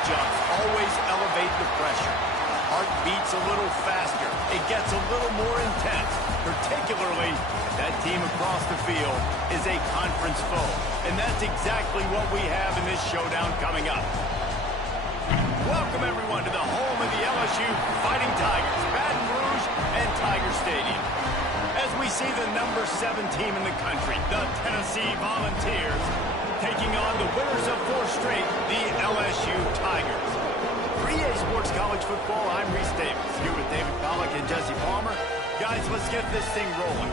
matchups always elevate the pressure. Heart beats a little faster. It gets a little more intense, particularly if that team across the field is a conference foe. And that's exactly what we have in this showdown coming up. Welcome, everyone, to the home of the LSU Fighting Tigers, Baton Rouge and Tiger Stadium. As we see the number 7 team in the country, the Tennessee Volunteers, taking on the winners of 4 straight, the LSU Tigers. For EA Sports College Football, I'm Reese Davis, here with David Pollack and Jesse Palmer. Guys, let's get this thing rolling.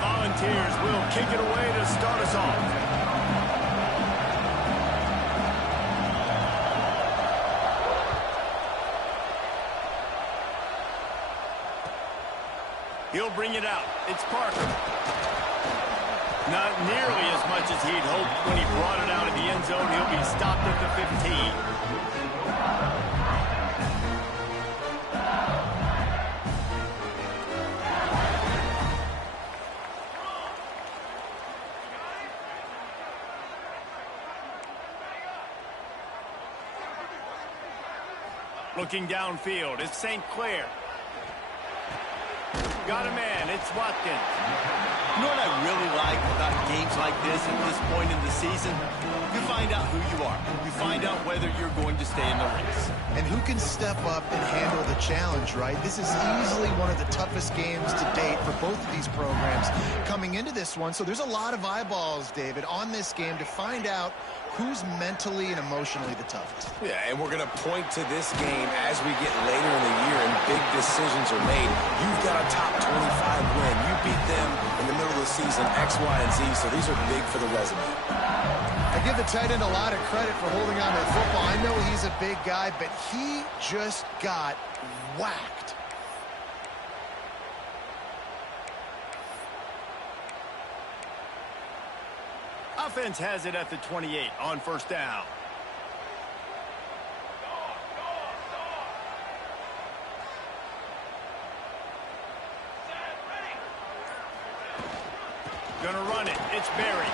Volunteers will kick it away to start us off. He'll bring it out. It's Parker. Not nearly as much as he'd hoped when he brought it out of the end zone. He'll be stopped at the 15. Looking downfield, it's St. Clair. Got a man, it's Watkins. You know what I really like about games like this at this point in the season? You find out who you are. You find out whether you're going to stay in the race. And who can step up and handle the challenge, right? This is easily one of the toughest games to date for both of these programs coming into this one. So there's a lot of eyeballs, David, on this game to find out who's mentally and emotionally the toughest. Yeah, and we're going to point to this game as we get later in the year and big decisions are made. You've got a top 25 win. You beat them in the middle of the season, X, Y, and Z, so these are big for the resume. I give the tight end a lot of credit for holding on to the football. I know he's a big guy, but he just got whacked. Offense has it at the 28 on first down. Gonna run it. It's Berry.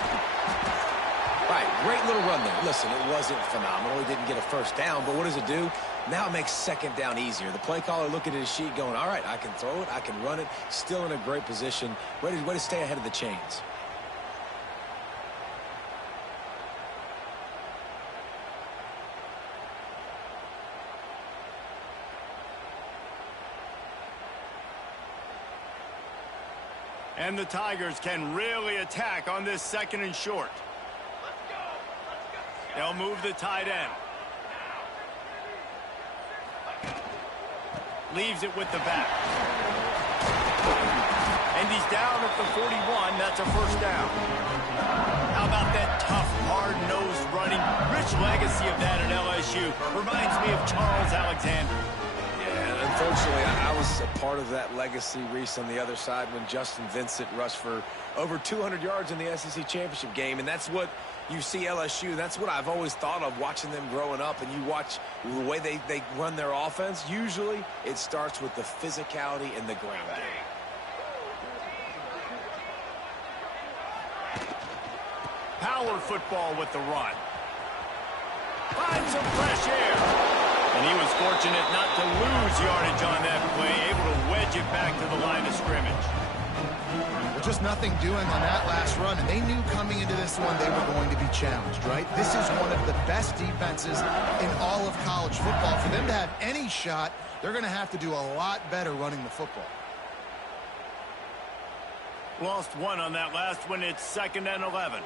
Right, great little run there. Listen, it wasn't phenomenal. He didn't get a first down, but what does it do? Now it makes second down easier. The play caller looking at his sheet going, all right, I can throw it, I can run it, still in a great position, ready to stay ahead of the chains. And the Tigers can really attack on this second and short. They'll move the tight end. Leaves it with the back. And he's down at the 41. That's a first down. How about that tough, hard-nosed running? Rich legacy of that at LSU. Reminds me of Charles Alexander. Yeah, unfortunately, I was a part of that legacy, Reese, on the other side when Justin Vincent rushed for over 200 yards in the SEC championship game, and that's what you see LSU. That's what I've always thought of watching them growing up, and you watch the way they run their offense. Usually, it starts with the physicality in the ground game. Power football with the run. Finds some fresh air. And he was fortunate not to lose yardage on that play, able to wedge it back to the line of scrimmage. Well, just nothing doing on that last run, and they knew coming into this one they were going to be challenged, right? This is one of the best defenses in all of college football. For them to have any shot, they're going to have to do a lot better running the football. Lost one on that last one. It's 2nd and 11.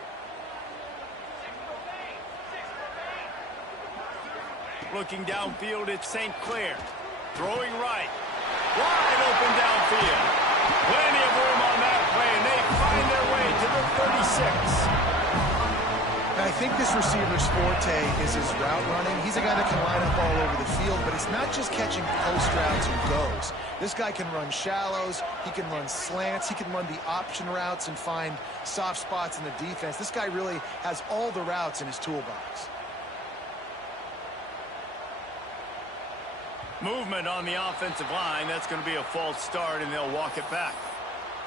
Looking downfield, it's St. Clair. Throwing right. Wide open downfield. Plenty of room on that play, and they find their way to the 36. I think this receiver's forte is his route running. He's a guy that can line up all over the field, but it's not just catching post routes and goes. This guy can run shallows, he can run slants, he can run the option routes and find soft spots in the defense. This guy really has all the routes in his toolbox. Movement on the offensive line. That's going to be a false start, and they'll walk it back.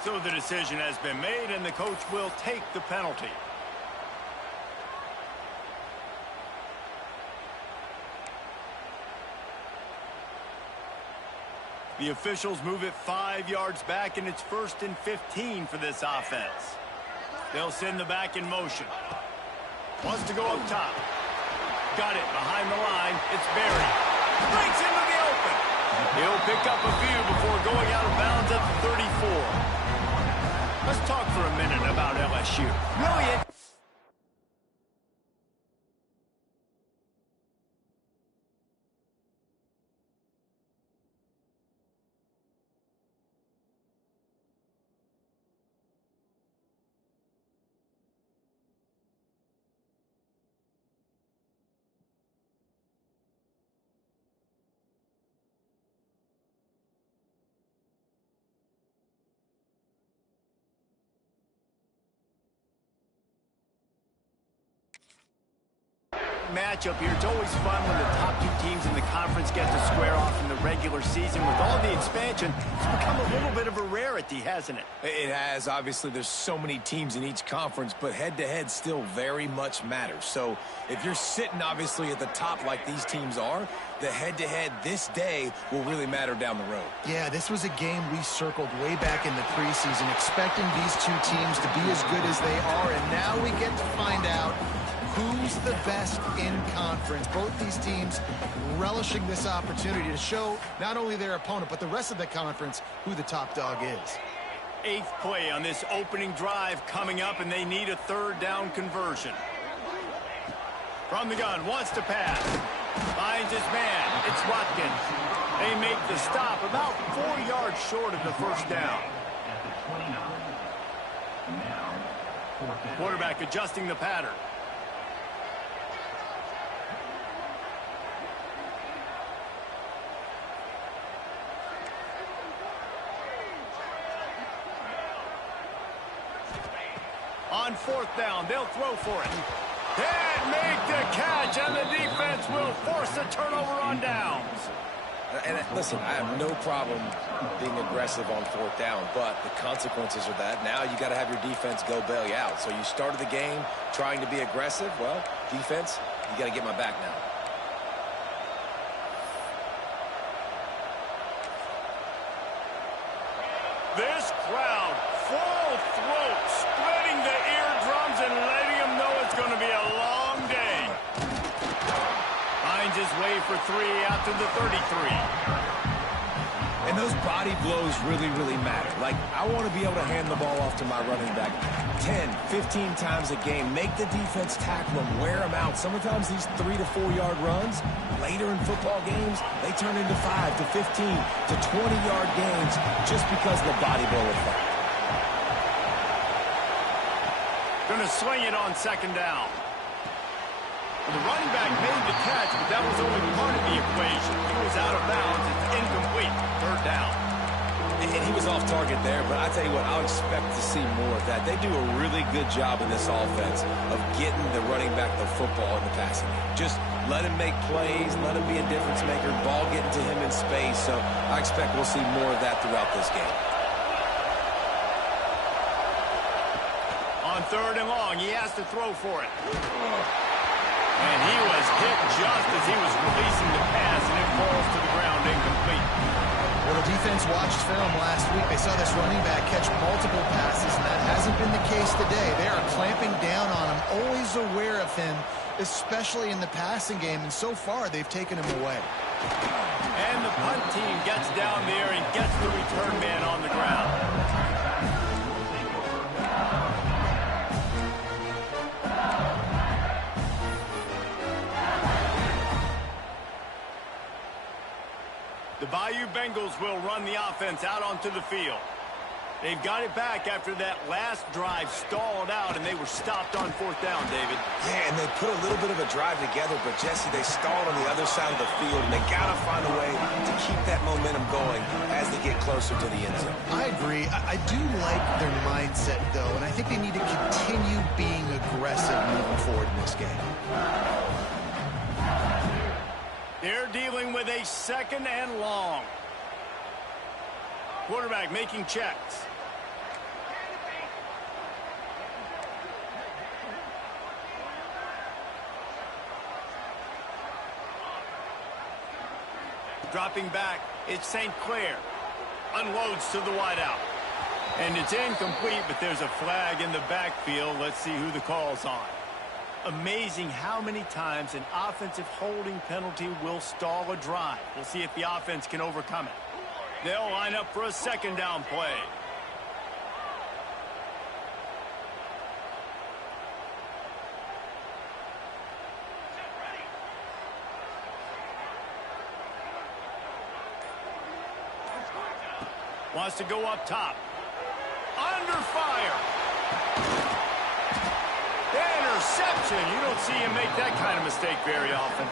So the decision has been made, and the coach will take the penalty. The officials move it 5 yards back, and it's 1st and 15 for this offense. They'll send the back in motion. Wants to go up top. Got it behind the line. It's buried. Breaks into the open. He'll pick up a few before going out of bounds at the 34. Let's talk for a minute about LSU. Really, matchup here. It's always fun when the top two teams in the conference get to square off in the regular season. With all the expansion, it's become a little bit of a rarity, hasn't it? It has. Obviously, there's so many teams in each conference, but head-to-head still very much matters. So if you're sitting, obviously, at the top like these teams are, the head-to-head this day will really matter down the road. Yeah, this was a game we circled way back in the preseason, expecting these two teams to be as good as they are, and now we get to find out who's the best in conference. Both these teams relishing this opportunity to show not only their opponent, but the rest of the conference who the top dog is. 8th play on this opening drive coming up, and they need a 3rd down conversion. From the gun, wants to pass. Finds his man. It's Watkins. They make the stop about 4 yards short of the 1st down. Quarterback adjusting the pattern. On 4th down, they'll throw for it. And make the catch, and the defense will force a turnover on downs. And listen, I have no problem being aggressive on 4th down, but the consequences of that, now you got to have your defense go bail you out. So you started the game trying to be aggressive. Well, defense, you got to get my back now. This crowd, full throat, spreading the eardrums and letting them know it's going to be a long day. Finds his way for 3 out to the 33. And those body blows really, really matter. Like, I want to be able to hand the ball off to my running back 10, 15 times a game. Make the defense tackle them, wear them out. Sometimes these 3 to 4 yard runs, later in football games, they turn into 5 to 15 to 20-yard games just because of the body blow effect. Going to swing it on 2nd down. The running back made the catch, but that was only part of the equation. He was out of bounds. It's incomplete. 3rd down. And he was off target there, but I tell you what, I'll expect to see more of that. They do a really good job in this offense of getting the running back the football in the passing game. Just let him make plays, let him be a difference maker, ball getting to him in space. So I expect we'll see more of that throughout this game. On 3rd and long, he has to throw for it. And he was hit just as he was releasing the pass, and it falls to the ground incomplete. Well, the defense watched film last week. They saw this running back catch multiple passes, and that hasn't been the case today. They are clamping down on him, always aware of him, especially in the passing game, and so far they've taken him away. And the punt team gets down there and gets the return man on the ground. The Bayou Bengals will run the offense out onto the field. They've got it back after that last drive stalled out, and they were stopped on 4th down, David. Yeah, and they put a little bit of a drive together, but, Jesse, they stalled on the other side of the field, and they got to find a way to keep that momentum going as they get closer to the end zone. I agree. I do like their mindset, though, and I think they need to continue being aggressive moving forward in this game. They're dealing with a 2nd and long. Quarterback making checks. Dropping back, it's St. Clair. Unloads to the wideout. And it's incomplete, but there's a flag in the backfield. Let's see who the call's on. Amazing how many times an offensive holding penalty will stall a drive. We'll see if the offense can overcome it. They'll line up for a 2nd down play. Wants to go up top. Under fire. Interception. You don't see him make that kind of mistake very often.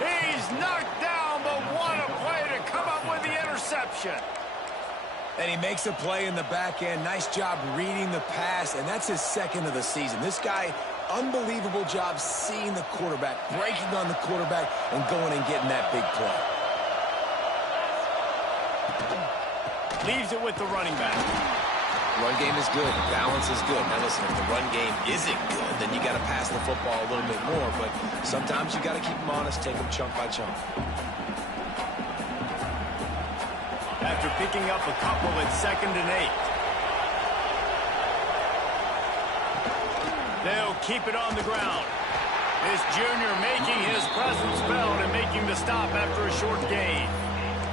He's knocked down, but what a play to come up with the interception. And he makes a play in the back end. Nice job reading the pass, and that's his 2nd of the season. This guy, unbelievable job seeing the quarterback, breaking on the quarterback, and going and getting that big play. Leaves it with the running back. Run game is good. Balance is good. Now, listen, if the run game isn't good, then you got to pass the football a little bit more. But sometimes you got to keep them honest, take them chunk by chunk. After picking up a couple, it's 2nd and 8. They'll keep it on the ground. This junior making his presence felt and making the stop after a short gain.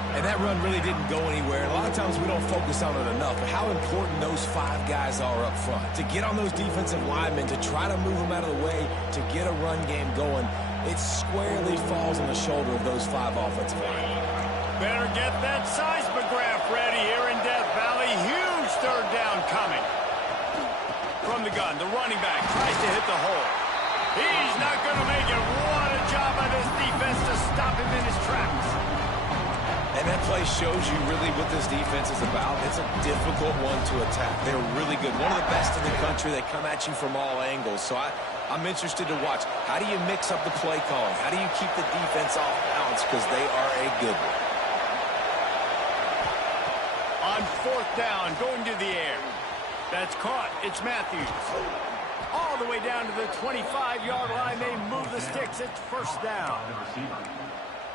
And that run really didn't go anywhere. A lot of times we don't focus on it enough, but how important those 5 guys are up front. To get on those defensive linemen, to try to move them out of the way, to get a run game going, it squarely falls on the shoulder of those 5 offensive linemen. Better get that seismograph ready here in Death Valley. Huge 3rd down coming. From the gun, the running back tries to hit the hole. He's not going to make it. What a job by this defense to stop him in his tracks. And that play shows you really what this defense is about. It's a difficult one to attack. They're really good. One of the best in the country. They come at you from all angles. So I'm interested to watch. How do you mix up the play calling? How do you keep the defense off balance? Because they are a good one. On 4th down, going to the air. That's caught. It's Matthews. All the way down to the 25-yard line. They move the sticks. It's 1st down.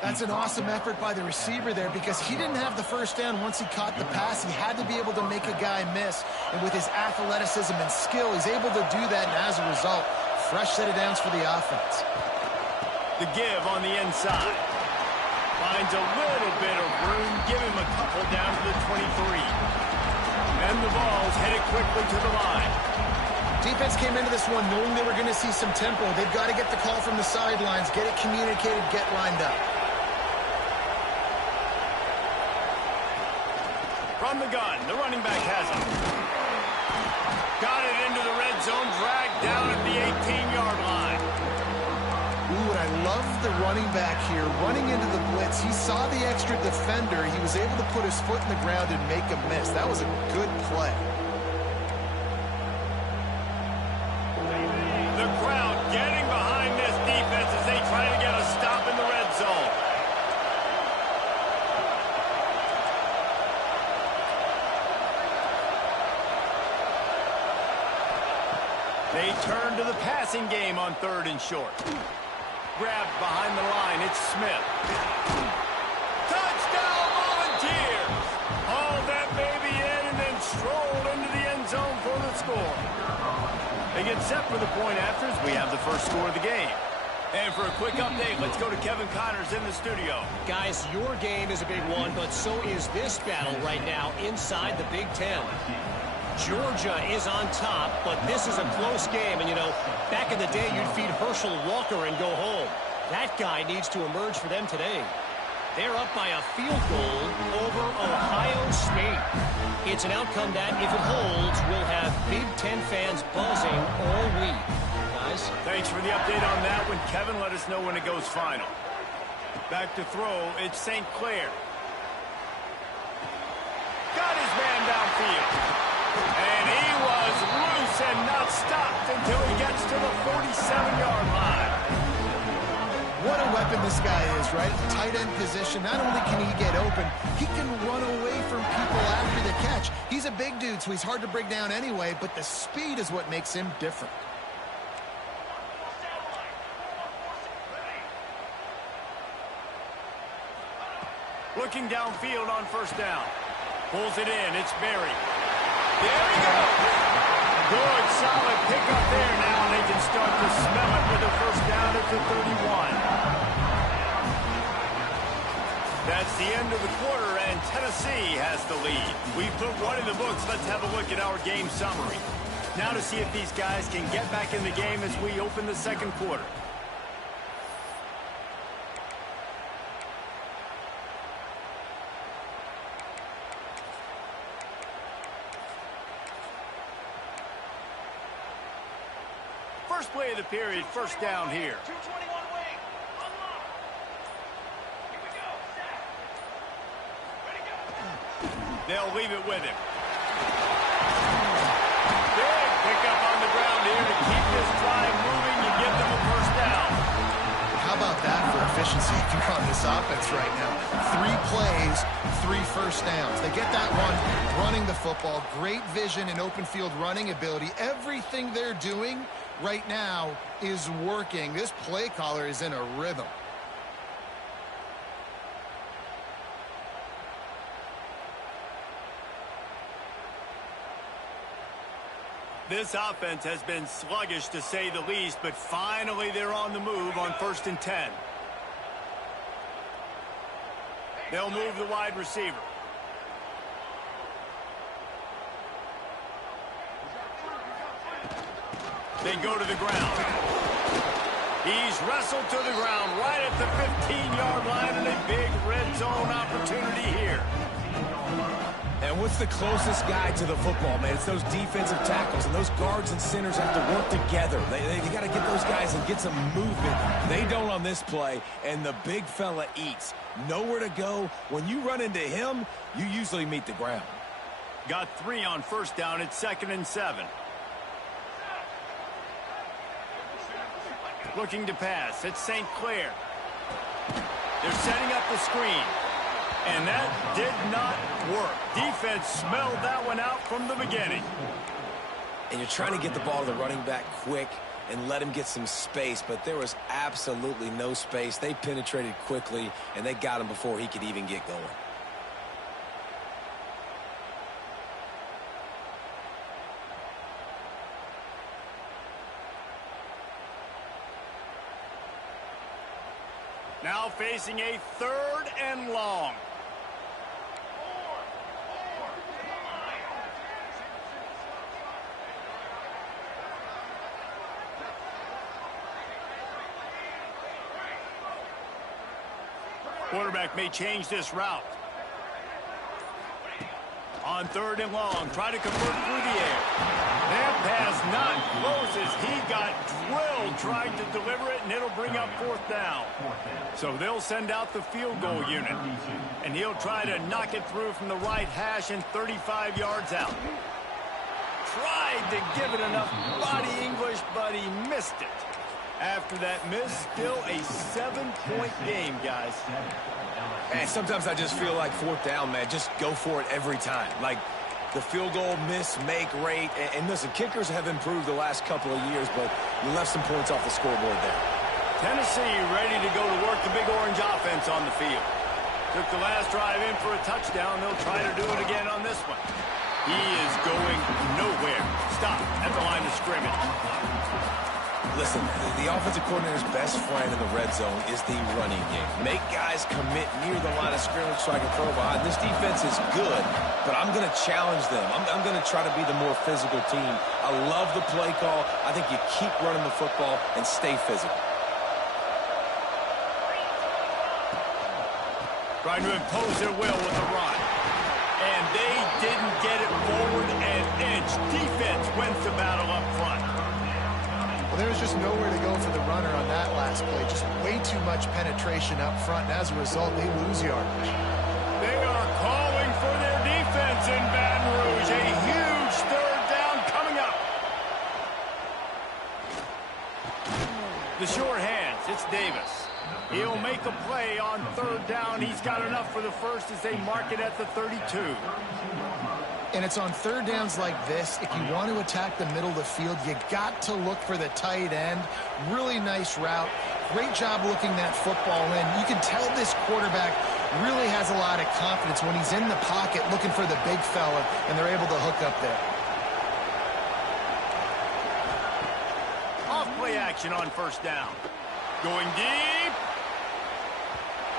That's an awesome effort by the receiver there because he didn't have the 1st down once he caught the pass. He had to be able to make a guy miss. And with his athleticism and skill, he's able to do that. And as a result, fresh set of downs for the offense. The give on the inside. Finds a little bit of room. Give him a couple down to the 23. And the ball's headed quickly to the line. Defense came into this one knowing they were going to see some tempo. They've got to get the call from the sidelines, get it communicated, get lined up. From the gun, the running back has it. Got it into the red zone, dragged down at the 18-yard line. Ooh, and I love the running back here. Running into the blitz, he saw the extra defender. He was able to put his foot in the ground and make a miss. That was a good play. The crowd getting behind this defense as they try to get a stop in the red zone. They turn to the passing game on 3rd and short. Grabbed behind the line, it's Smith. Touchdown, Volunteers! Haul that baby in and then stroll into the end zone for the score. They get set for the point after as we have the first score of the game. And for a quick update, let's go to Kevin Connors in the studio. Guys, your game is a big one, but so is this battle right now inside the Big Ten. Georgia is on top, but this is a close game. And, you know, back in the day, you'd feed Herschel Walker and go home. That guy needs to emerge for them today. They're up by a field goal over Ohio State. It's an outcome that, if it holds, will have Big Ten fans buzzing all week. Guys? Thanks for the update on that one, Kevin. Let us know when it goes final. Back to throw, it's St. Clair. Got his man downfield. And he was loose and not stopped until he gets to the 47-yard line. What a weapon this guy is, right? Tight end position. Not only can he get open, he can run away from people after the catch. He's a big dude, so he's hard to bring down anyway, but the speed is what makes him different. Looking downfield on first down. Pulls it in. It's Berry. There he goes. Good, solid pickup there. Now they can start to smell it with a first down at the 31. That's the end of the quarter, and Tennessee has the lead. We put one in the books. Let's have a look at our game summary. Now to see if these guys can get back in the game as we open the second quarter. First play of the period, first down here. 221 wing. Unlock. Here we go. Set. Ready, go. They'll leave it with him. Big pickup on the ground here to keep this drive moving. You give them a first down. How about that for efficiency if you're on this offense right now? 3 plays, 3 first downs. They get that one running the football. Great vision and open field running ability. Everything they're doing right now is working. This play caller is in a rhythm. This offense has been sluggish to say the least, but finally they're on the move on 1st and 10. They'll move the wide receiver. They go to the ground. He's wrestled to the ground right at the 15-yard line, and a big red zone opportunity here. And what's the closest guy to the football, man? It's those defensive tackles, and those guards and centers have to work together. They got to get those guys and get some movement. They don't on this play, and the big fella eats. Nowhere to go. When you run into him, you usually meet the ground. Got 3 on first down. It's 2nd and 7. Looking to pass. It's St. Clair. They're setting up the screen. And that did not work. Defense smelled that one out from the beginning. And you're trying to get the ball to the running back quick and let him get some space, but there was absolutely no space. They penetrated quickly, and they got him before he could even get going. Now facing a 3rd and long. Quarterback may change this route. On 3rd and long, try to convert through the air. That pass not close as he got drilled trying to deliver it, and it'll bring up 4th down. So they'll send out the field goal unit, and he'll try to knock it through from the right hash and 35 yards out. Tried to give it enough body English, but he missed it. After that miss, still a 7-point game, guys. And sometimes I just feel like 4th down, man. Just go for it every time. Like the field goal miss, make rate. And listen, kickers have improved the last couple of years, but you left some points off the scoreboard there. Tennessee ready to go to work the big orange offense on the field. Took the last drive in for a touchdown. They'll try to do it again on this one. He is going nowhere. Stop at the line of scrimmage. Listen, the offensive coordinator's best friend in the red zone is the running game. Make guys commit near the line of scrimmage so I can throw behind. This defense is good, but I'm going to challenge them. I'm going to try to be the more physical team. I love the play call. I think you keep running the football and stay physical. Trying to impose their will with the run. And they didn't get it forward an inch. Defense wins the battle up front. Well, there was just nowhere to go for the runner on that last play. Just way too much penetration up front, and as a result, they lose yardage. They are calling for their defense in Baton Rouge. A huge third down coming up. The short hands, it's Davis. He'll make a play on third down. He's got enough for the first as they mark it at the 32. And it's on third downs like this. If you want to attack the middle of the field, you got to look for the tight end. Really nice route. Great job looking that football in. You can tell this quarterback really has a lot of confidence when he's in the pocket looking for the big fella, and they're able to hook up there. Off play action on first down. Going deep.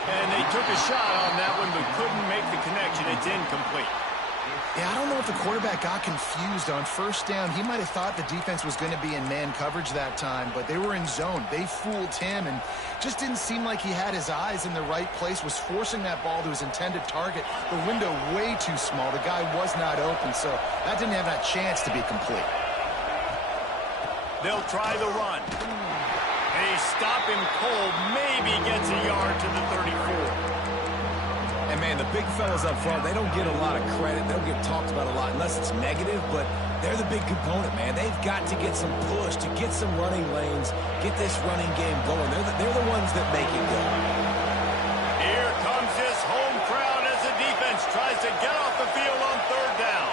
And they took a shot on that one, but couldn't make the connection. It's incomplete. Yeah, I don't know if the quarterback got confused on first down. He might have thought the defense was going to be in man coverage that time, but they were in zone. They fooled him and just didn't seem like he had his eyes in the right place, was forcing that ball to his intended target. The window way too small. The guy was not open, so that didn't have that chance to be complete. They'll try the run. They stop him cold, maybe gets a yard to the 34. And, man, the big fellas up front, they don't get a lot of credit. They don't get talked about a lot unless it's negative, but they're the big component, man. They've got to get some push, to get some running lanes, get this running game going. They're the ones that make it go. Here comes this home crowd as the defense tries to get off the field on third down.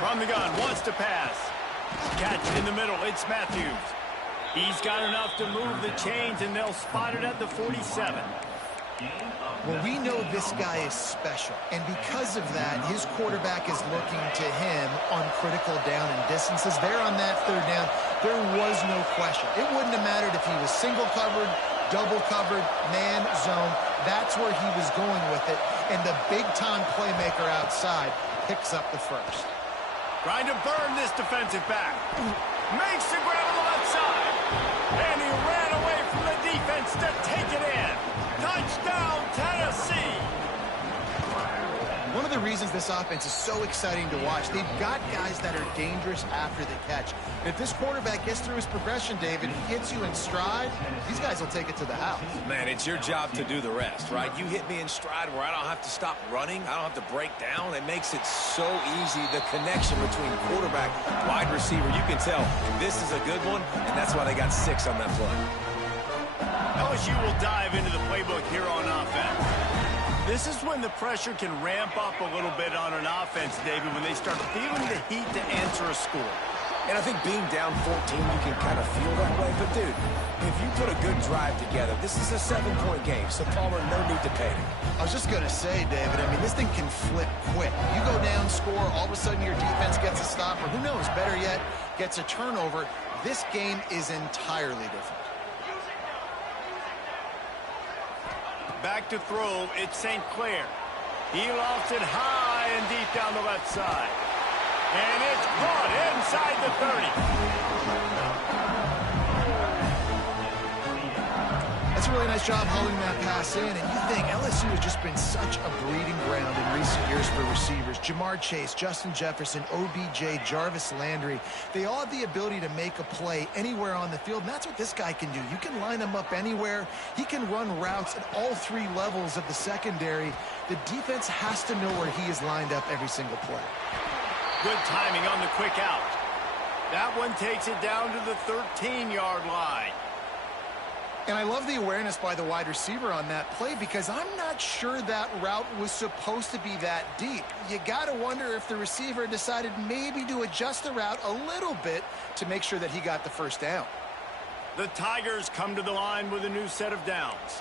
From the gun, wants to pass. Catch in the middle, it's Matthews. He's got enough to move the chains, and they'll spot it at the 47. Well, we know this guy is special, and because of that, his quarterback is looking to him on critical down and distances. There on that third down, there was no question. It wouldn't have mattered if he was single covered, double covered, man, zone. That's where he was going with it, and the big-time playmaker outside picks up the first. Trying to burn this defensive back. Makes the grab on the left side. And he ran away from the defense to take it in. Touchdown, Tennessee. One of the reasons this offense is so exciting to watch, they've got guys that are dangerous after the catch. If this quarterback gets through his progression, David, he hits you in stride, these guys will take it to the house. Man, it's your job to do the rest, right? You hit me in stride where I don't have to stop running. I don't have to break down. It makes it so easy, the connection between quarterback, wide receiver. You can tell this is a good one, and that's why they got 6 on that play. LSU will dive into the playbook here on offense. This is when the pressure can ramp up a little bit on an offense, David, when they start feeling the heat to answer a score. And I think being down 14, you can kind of feel that way. But, dude, if you put a good drive together, this is a 7-point game, so Palmer, no need to panic. I was just going to say, David, I mean, this thing can flip quick. You go down, score, all of a sudden your defense gets a stop, or who knows, better yet, gets a turnover. This game is entirely different. Back to throw, it's St. Clair. He lofts it high and deep down the left side. And it's caught inside the 30. That's a really nice job holding that pass in, and you think LSU has just been such a breeding ground in recent years for receivers. Jamar Chase, Justin Jefferson, OBJ, Jarvis Landry, they all have the ability to make a play anywhere on the field, and that's what this guy can do. You can line him up anywhere. He can run routes at all 3 levels of the secondary. The defense has to know where he is lined up every single play. Good timing on the quick out. That one takes it down to the 13-yard line. And I love the awareness by the wide receiver on that play because I'm not sure that route was supposed to be that deep. You got to wonder if the receiver decided maybe to adjust the route a little bit to make sure that he got the first down. The Tigers come to the line with a new set of downs.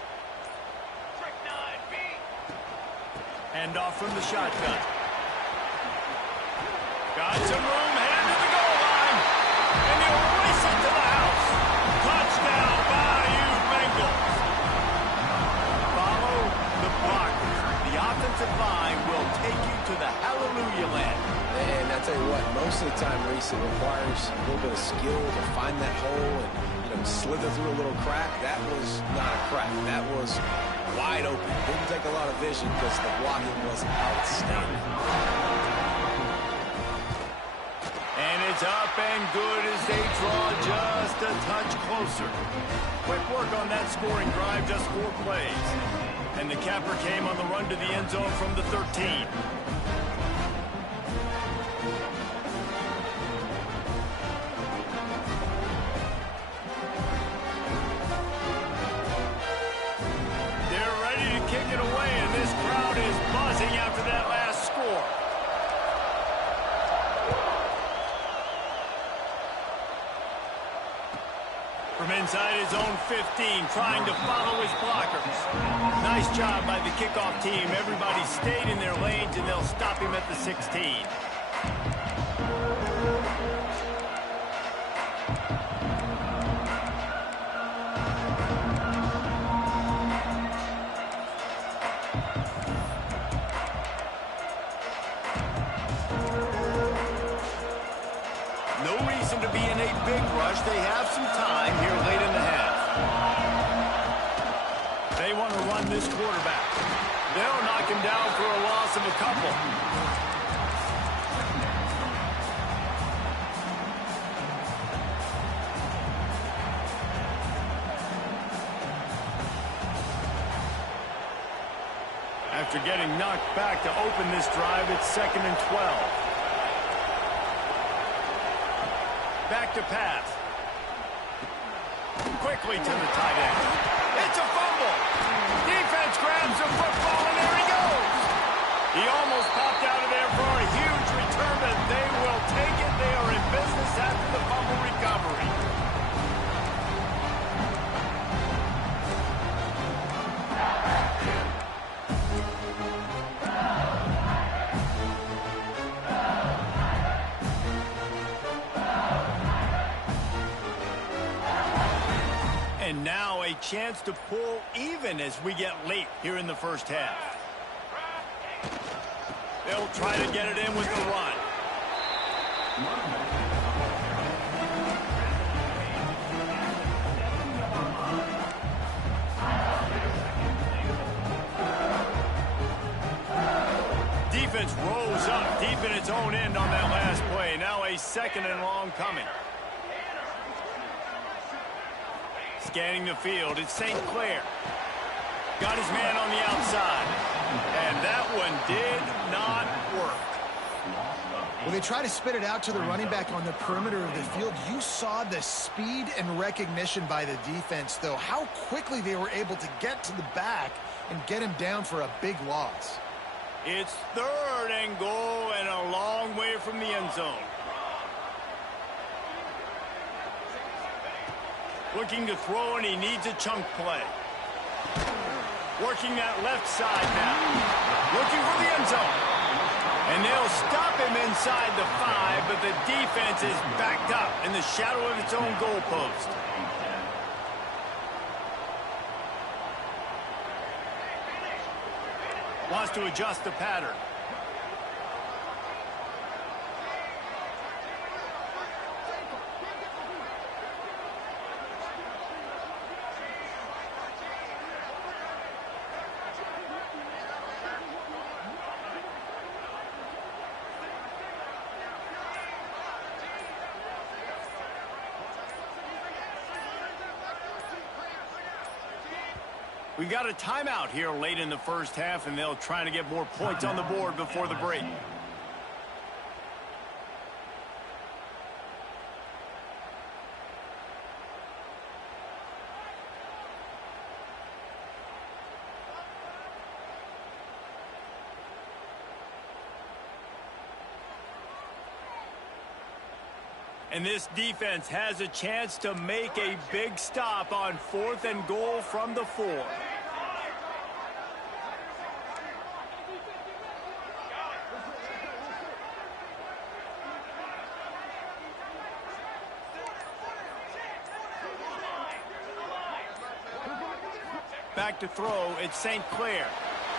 Hand off from the shotgun. Got some room, headed to the goal line. And he'll race it to the house. Touchdown, Bayou Bengals. Follow the blockers. The offensive line will take you to the hallelujah land. And I tell you what, most of the time, Reese, it requires a little bit of skill to find that hole and, slither through a little crack. That was not a crack. That was wide open. Didn't take a lot of vision because the blocking was outstanding. And it's up and good as they draw just a touch closer. Quick work on that scoring drive, just 4 plays. And the capper came on the run to the end zone from the 13. They're ready to kick it away, and this crowd is buzzing after that last score. From inside his own 15, trying to follow his blockers. Nice job by the kickoff team. Everybody stayed in their lanes, and they'll stop him at the 16. No reason to be in a big rush. They have some time here late in the half. They want to run this quarterback. They'll knock him down for a loss of a couple. After getting knocked back to open this drive, it's 2nd and 12. Back to pass. Quickly to the tight end. It's a fumble. Defense grabs the football, and there he goes. He almost popped out of there for a huge return, but they will take it. They are in business after the fumble recovery. And now a chance to pull even as we get late here in the first half. They'll try to get it in with the run. Defense rose up deep in its own end on that last play. Now a 2nd and long coming. Scanning the field, it's St. Clair. Got his man on the outside. And that one did not work. When they try to spit it out to the running back on the perimeter of the field, you saw the speed and recognition by the defense, though, how quickly they were able to get to the back and get him down for a big loss. It's 3rd and goal and a long way from the end zone. Looking to throw, and he needs a chunk play. Working that left side now. Looking for the end zone. And they'll stop him inside the 5, but the defense is backed up in the shadow of its own goalpost. Wants to adjust the pattern. We got a timeout here late in the first half, and they'll try to get more points on the board before the break. And this defense has a chance to make a big stop on 4th and goal from the 4. Back to throw, it's St. Clair.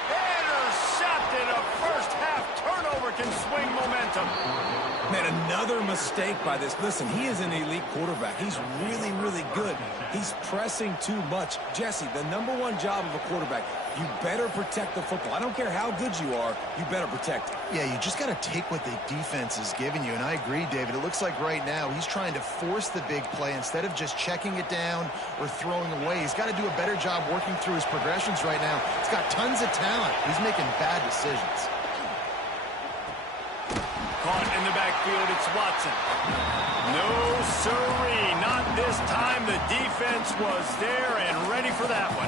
Intercepted, a first half turnover can swing momentum. Man, another mistake by this. Listen, he is an elite quarterback. He's really, really good. He's pressing too much. Jesse, the #1 job of a quarterback, you better protect the football. I don't care how good you are, you better protect it. Yeah, you just got to take what the defense is giving you, and I agree, David. It looks like right now he's trying to force the big play instead of just checking it down or throwing away. He's got to do a better job working through his progressions right now. He's got tons of talent. He's making bad decisions. Caught in the backfield, it's Watson. No, sirree, not this time. The defense was there and ready for that one.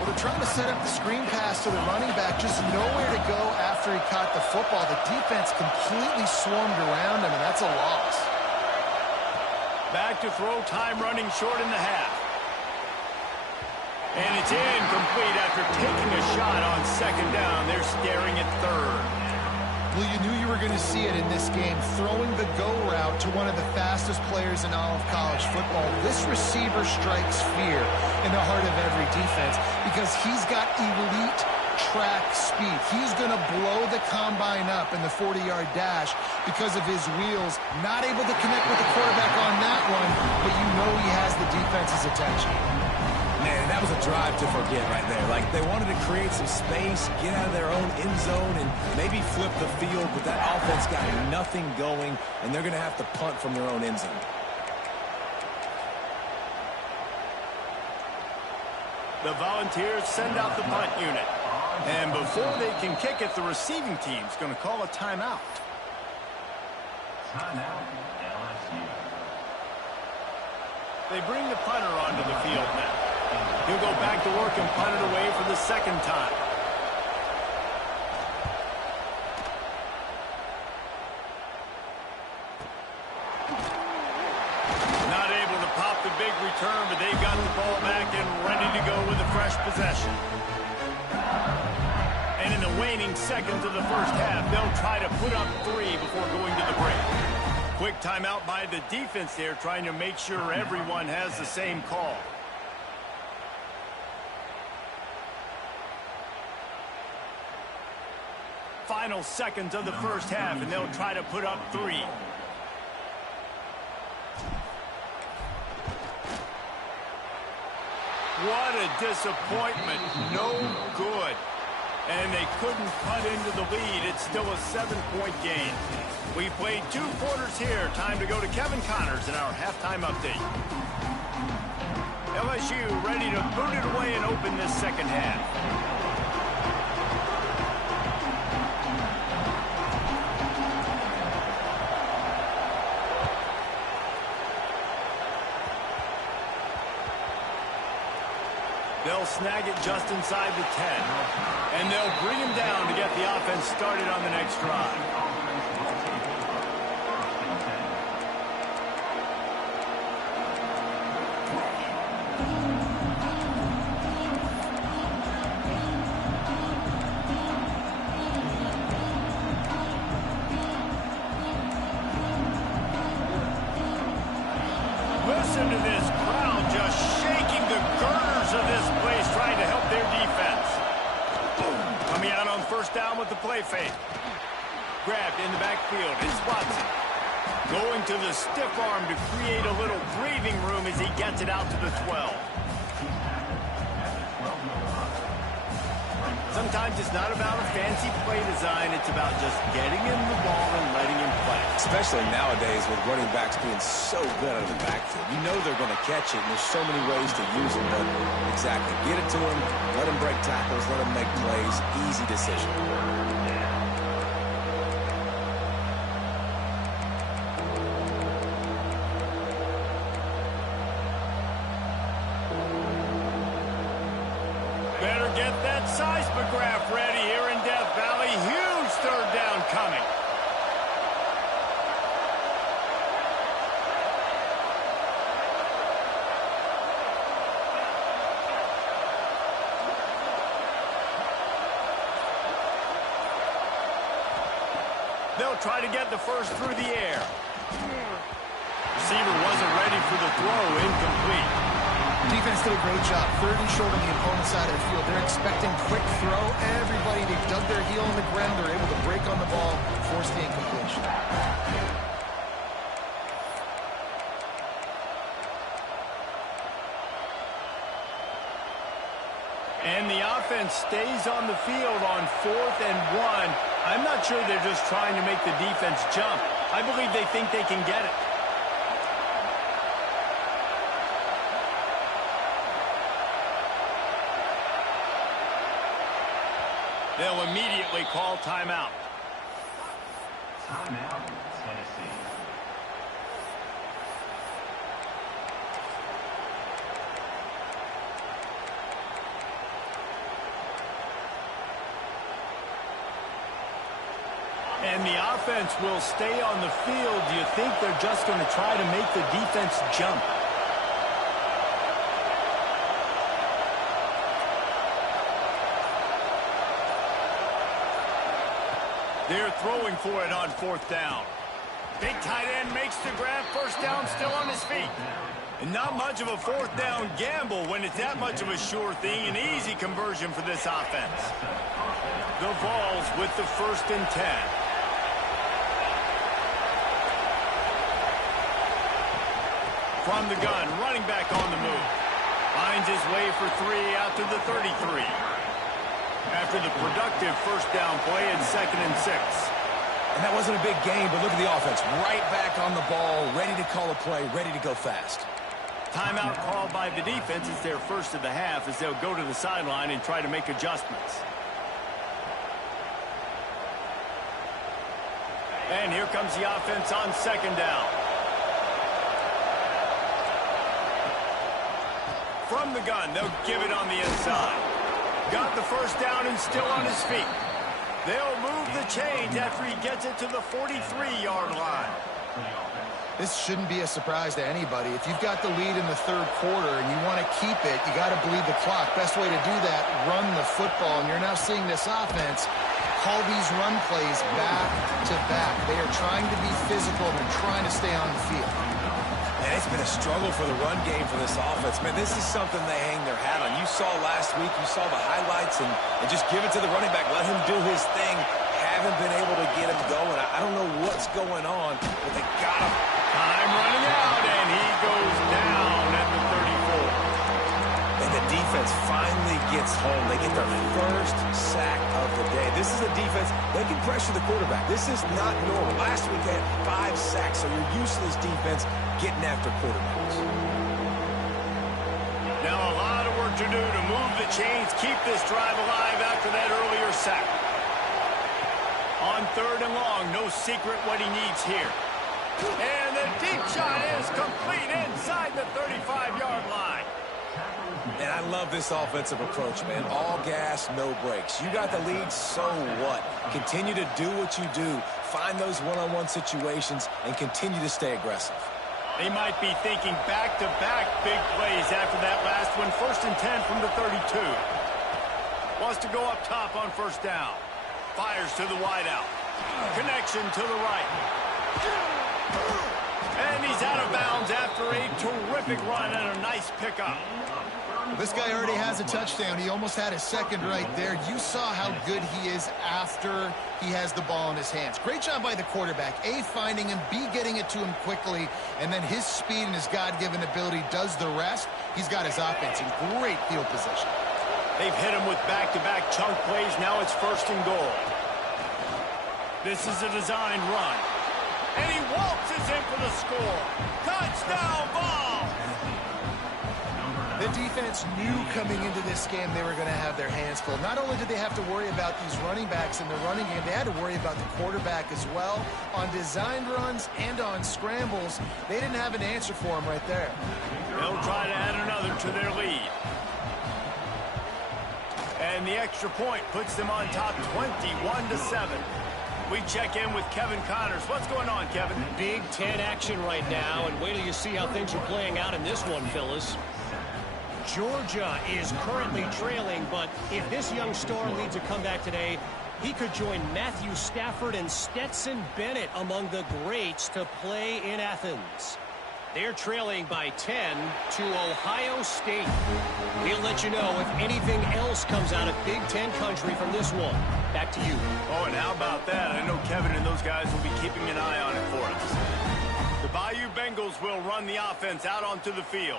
Well, they're trying to set up the screen pass to the running back, just nowhere to go after he caught the football. The defense completely swarmed around him, and that's a loss. Back to throw, time running short in the half. And it's incomplete after taking a shot on second down. They're staring at third. Well, you knew you were going to see it in this game, throwing the go route to one of the fastest players in all of college football. This receiver strikes fear in the heart of every defense because he's got elite track speed. He's going to blow the combine up in the 40-yard dash because of his wheels. Not able to connect with the quarterback on that one, but you know he has the defense's attention. Man, that was a drive to forget right there. Like, they wanted to create some space, get out of their own end zone, and maybe flip the field, but that offense got nothing going, and they're going to have to punt from their own end zone. The Volunteers send out the punt unit. And before they can kick it, the receiving team's going to call a timeout. They bring the punter onto the field now. He'll go back to work and punt it away for the second time. Not able to pop the big return, but they've got the ball back and ready to go with a fresh possession. And in the waning seconds of the first half, they'll try to put up 3 before going to the break. Quick timeout by the defense there, trying to make sure everyone has the same call. Final seconds of the first half, and they'll try to put up 3. What a disappointment. No good. And they couldn't cut into the lead. It's still a 7-point game. We played 2 quarters here. Time to go to Kevin Connors in our halftime update. LSU ready to boot it away and open this second half. They'll snag it just inside the 10. And they'll bring him down to get the offense started on the next drive. Listen to this crowd just shaking the girders of this place, trying to help their defense. Coming out on first down with the play fake. Grabbed in the backfield. It's Watson. Going to the stiff arm to create a little breathing room as he gets it out to the 12. Sometimes it's not about a fancy play design. It's about just getting him the ball and letting him play. Especially nowadays with running backs being so good out of the backfield. You know they're going to catch it, and there's so many ways to use them. But exactly, get it to them, let them break tackles, let them make plays. Easy decision. Better get that seismograph ready here in Death Valley. Huge third down coming. They'll try to get the first through the air. Receiver wasn't ready for the throw, incomplete. Defense did a great job. Third and short on the opponent's side of the field. They're expecting quick throw. Everybody, they've dug their heel on the ground. They're able to break on the ball, force the incompletion. And the offense stays on the field on 4th and 1. I'm not sure they're just trying to make the defense jump. I believe they think they can get it. They'll immediately call timeout. Timeout, Tennessee. And the offense will stay on the field. Do you think they're just going to try to make the defense jump? They're throwing for it on 4th down. Big tight end makes the grab. First down, still on his feet. And not much of a 4th down gamble when it's that much of a sure thing. An easy conversion for this offense. The Vols with the 1st and 10. From the gun, running back on the move. Finds his way for 3 out to the 33. After the productive first down play at 2nd and 6. And that wasn't a big game, but look at the offense. Right back on the ball, ready to call a play, ready to go fast. Timeout called by the defense. It's their first of the half as they'll go to the sideline and try to make adjustments. And here comes the offense on 2nd down. From the gun, they'll give it on the inside. Got the first down and still on his feet. They'll move the chains after he gets it to the 43-yard line. This shouldn't be a surprise to anybody. If you've got the lead in the 3rd quarter and you want to keep it, you got to bleed the clock. Best way to do that, run the football. And you're now seeing this offense call these run plays back to back. They are trying to be physical and they're trying to stay on the field. And it's been a struggle for the run game for this offense. Man, this is something they hang their hat on. You saw last week, you saw the highlights, and just give it to the running back. Let him do his thing. Haven't been able to get him going. I don't know what's going on, but they got him. Time running out, and he goes down at the 34. And the defense finally gets home. They get their first sack of the day. This is a defense, they can pressure the quarterback. This is not normal. Last week they had 5 sacks, so you're used to this defense getting after quarterbacks. Now a lot of work to do to move the chains, keep this drive alive after that earlier sack. On 3rd and long, no secret what he needs here. And the deep shot is complete inside the 35-yard line. And I love this offensive approach, man. All gas, no brakes. You got the lead, so what? Continue to do what you do. Find those one-on-one situations and continue to stay aggressive. They might be thinking back-to-back big plays after that last one. 1st and 10 from the 32. Wants to go up top on 1st down. Fires to the wideout. Connection to the right. And he's out of bounds after a terrific run and a nice pickup. This guy already has a touchdown. He almost had a 2nd right there. You saw how good he is after he has the ball in his hands. Great job by the quarterback. A, finding him, B, getting it to him quickly, and then his speed and his God-given ability does the rest. He's got his offense in great field position. They've hit him with back-to-back chunk plays. Now it's 1st and goal. This is a designed run. And he waltzes in for the score. Touchdown ball! The defense knew coming into this game they were going to have their hands full. Not only did they have to worry about these running backs in the running game, they had to worry about the quarterback as well. On designed runs and on scrambles, they didn't have an answer for him right there. They'll try to add another to their lead. And the extra point puts them on top 21-7. We check in with Kevin Connors. What's going on, Kevin? Big Ten action right now, and wait till you see how things are playing out in this one, Phyllis. Georgia is currently trailing, but if this young star leads a comeback today, he could join Matthew Stafford and Stetson Bennett among the greats to play in Athens. They're trailing by 10 to Ohio State. We'll let you know if anything else comes out of Big Ten country from this one. Back to you. Oh, and how about that? I know Kevin and those guys will be keeping an eye on it for us. The Bayou Bengals will run the offense out onto the field.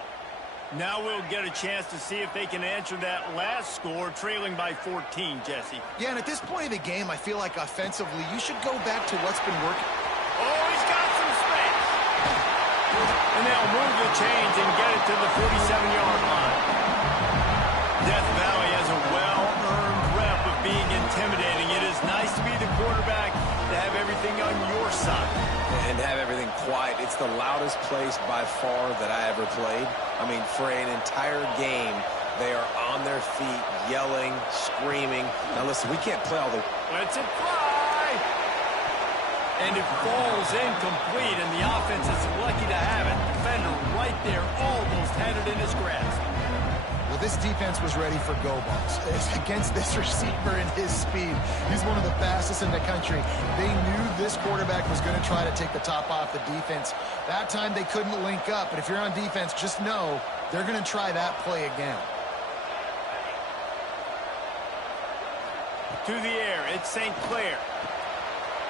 Now we'll get a chance to see if they can answer that last score, trailing by 14, Jesse. Yeah, and at this point of the game, I feel like offensively, you should go back to what's been working. Oh, he's got some space. And they'll move the chains and get it to the 47-yard line. Death Valley has a well-earned rep of being intimidating. It is nice to be the quarterback, to have everything on your side. And have everything quiet. It's the loudest place by far that I ever played. I mean, for an entire game, they are on their feet, yelling, screaming. Now listen, we can't play all the... Let's it fly! And it falls incomplete, and the offense is lucky to have it. Defender right there, almost had it in his grasp. Well, this defense was ready for go balls. Against this receiver and his speed, he's one of the fastest in the country. They knew this quarterback was going to try to take the top off the defense. That time they couldn't link up, but if you're on defense, just know they're going to try that play again. To the air, it's St. Clair.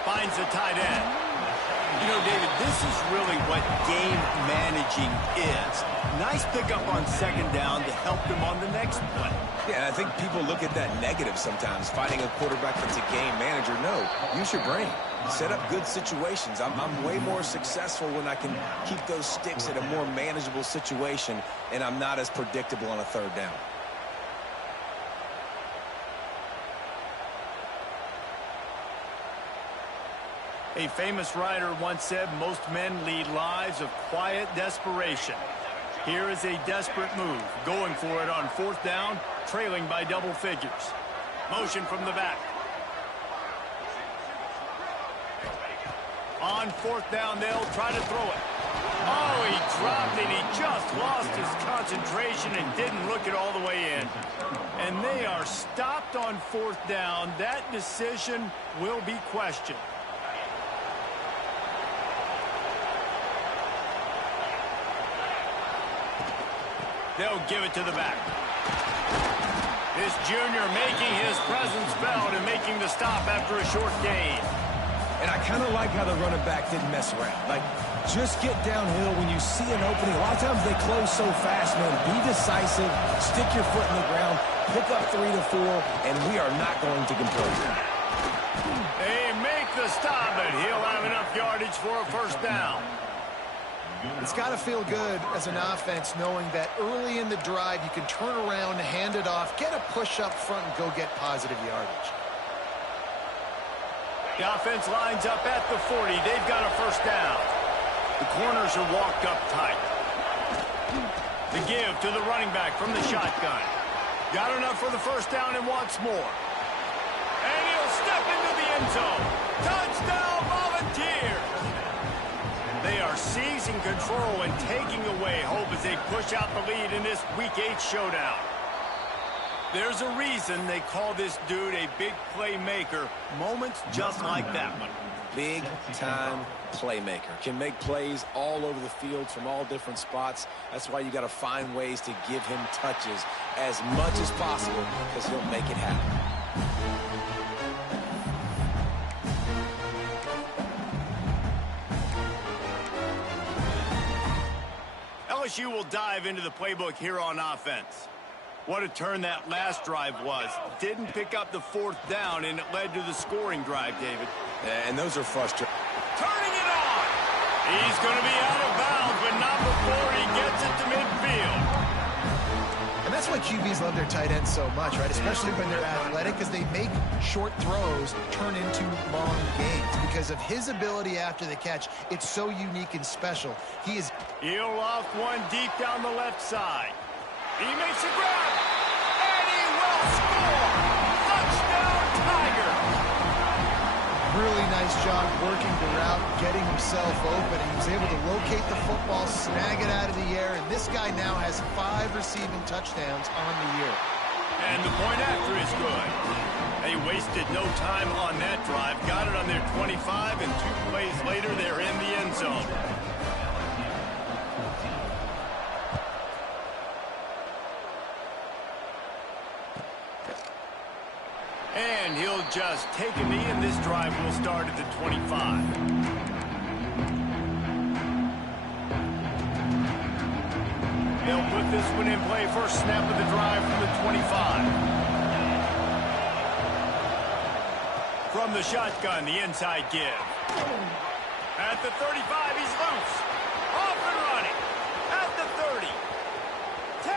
Finds the tight end. You know, David, this is really what game managing is. Nice pickup on second down to help them on the next play. Yeah, and I think people look at that negative sometimes, finding a quarterback that's a game manager. No, use your brain. Set up good situations. I'm way more successful when I can keep those sticks at a more manageable situation, and I'm not as predictable on a third down. A famous writer once said, most men lead lives of quiet desperation. Here is a desperate move, going for it on fourth down, trailing by double figures. Motion from the back. On fourth down, they'll try to throw it. Oh, he dropped it. He just lost his concentration and didn't look it all the way in. And they are stopped on fourth down. That decision will be questioned. They'll give it to the back. This junior making his presence felt and making the stop after a short gain. And I kind of like how the running back didn't mess around. Like, just get downhill when you see an opening. A lot of times they close so fast, man. Be decisive, stick your foot in the ground, pick up 3 to 4, and we are not going to complain. They make the stop, but he'll have enough yardage for a first down. It's got to feel good as an offense knowing that early in the drive you can turn around, hand it off, get a push up front, and go get positive yardage. The offense lines up at the 40. They've got a first down. The corners are walked up tight. The give to the running back from the shotgun. Got enough for the first down and wants more. And he'll step into the end zone. Touchdown, Volunteers! They are seizing control and taking away hope as they push out the lead in this Week 8 showdown. There's a reason they call this dude a big playmaker. Moments just like that one. Big-time playmaker. Can make plays all over the field from all different spots. That's why you got to find ways to give him touches as much as possible because he'll make it happen. LSU will dive into the playbook here on offense. What a turn that last drive was. Didn't pick up the fourth down, and it led to the scoring drive, David. And those are frustrating. Turning it on! He's going to be out of bounds, but not before he gets it to midfield. And that's why QBs love their tight ends so much, right? Especially when they're athletic, because they make short throws turn into long gains. Because of his ability after the catch, it's so unique and special. He'll loft one deep down the left side. He makes a grab, and he will score! Touchdown, Tiger! Really nice job working the route, getting himself open. He was able to locate the football, snag it out of the air, and this guy now has 5 receiving touchdowns on the year. And the point after is good. They wasted no time on that drive. Got it on their 25, and 2 plays later, they're in the end zone. And he'll just take a knee, and this drive will start at the 25. They'll put this one in play. First snap of the drive from the 25. From the shotgun, the inside give. At the 35, he's loose. Off and running. At the 30. 10.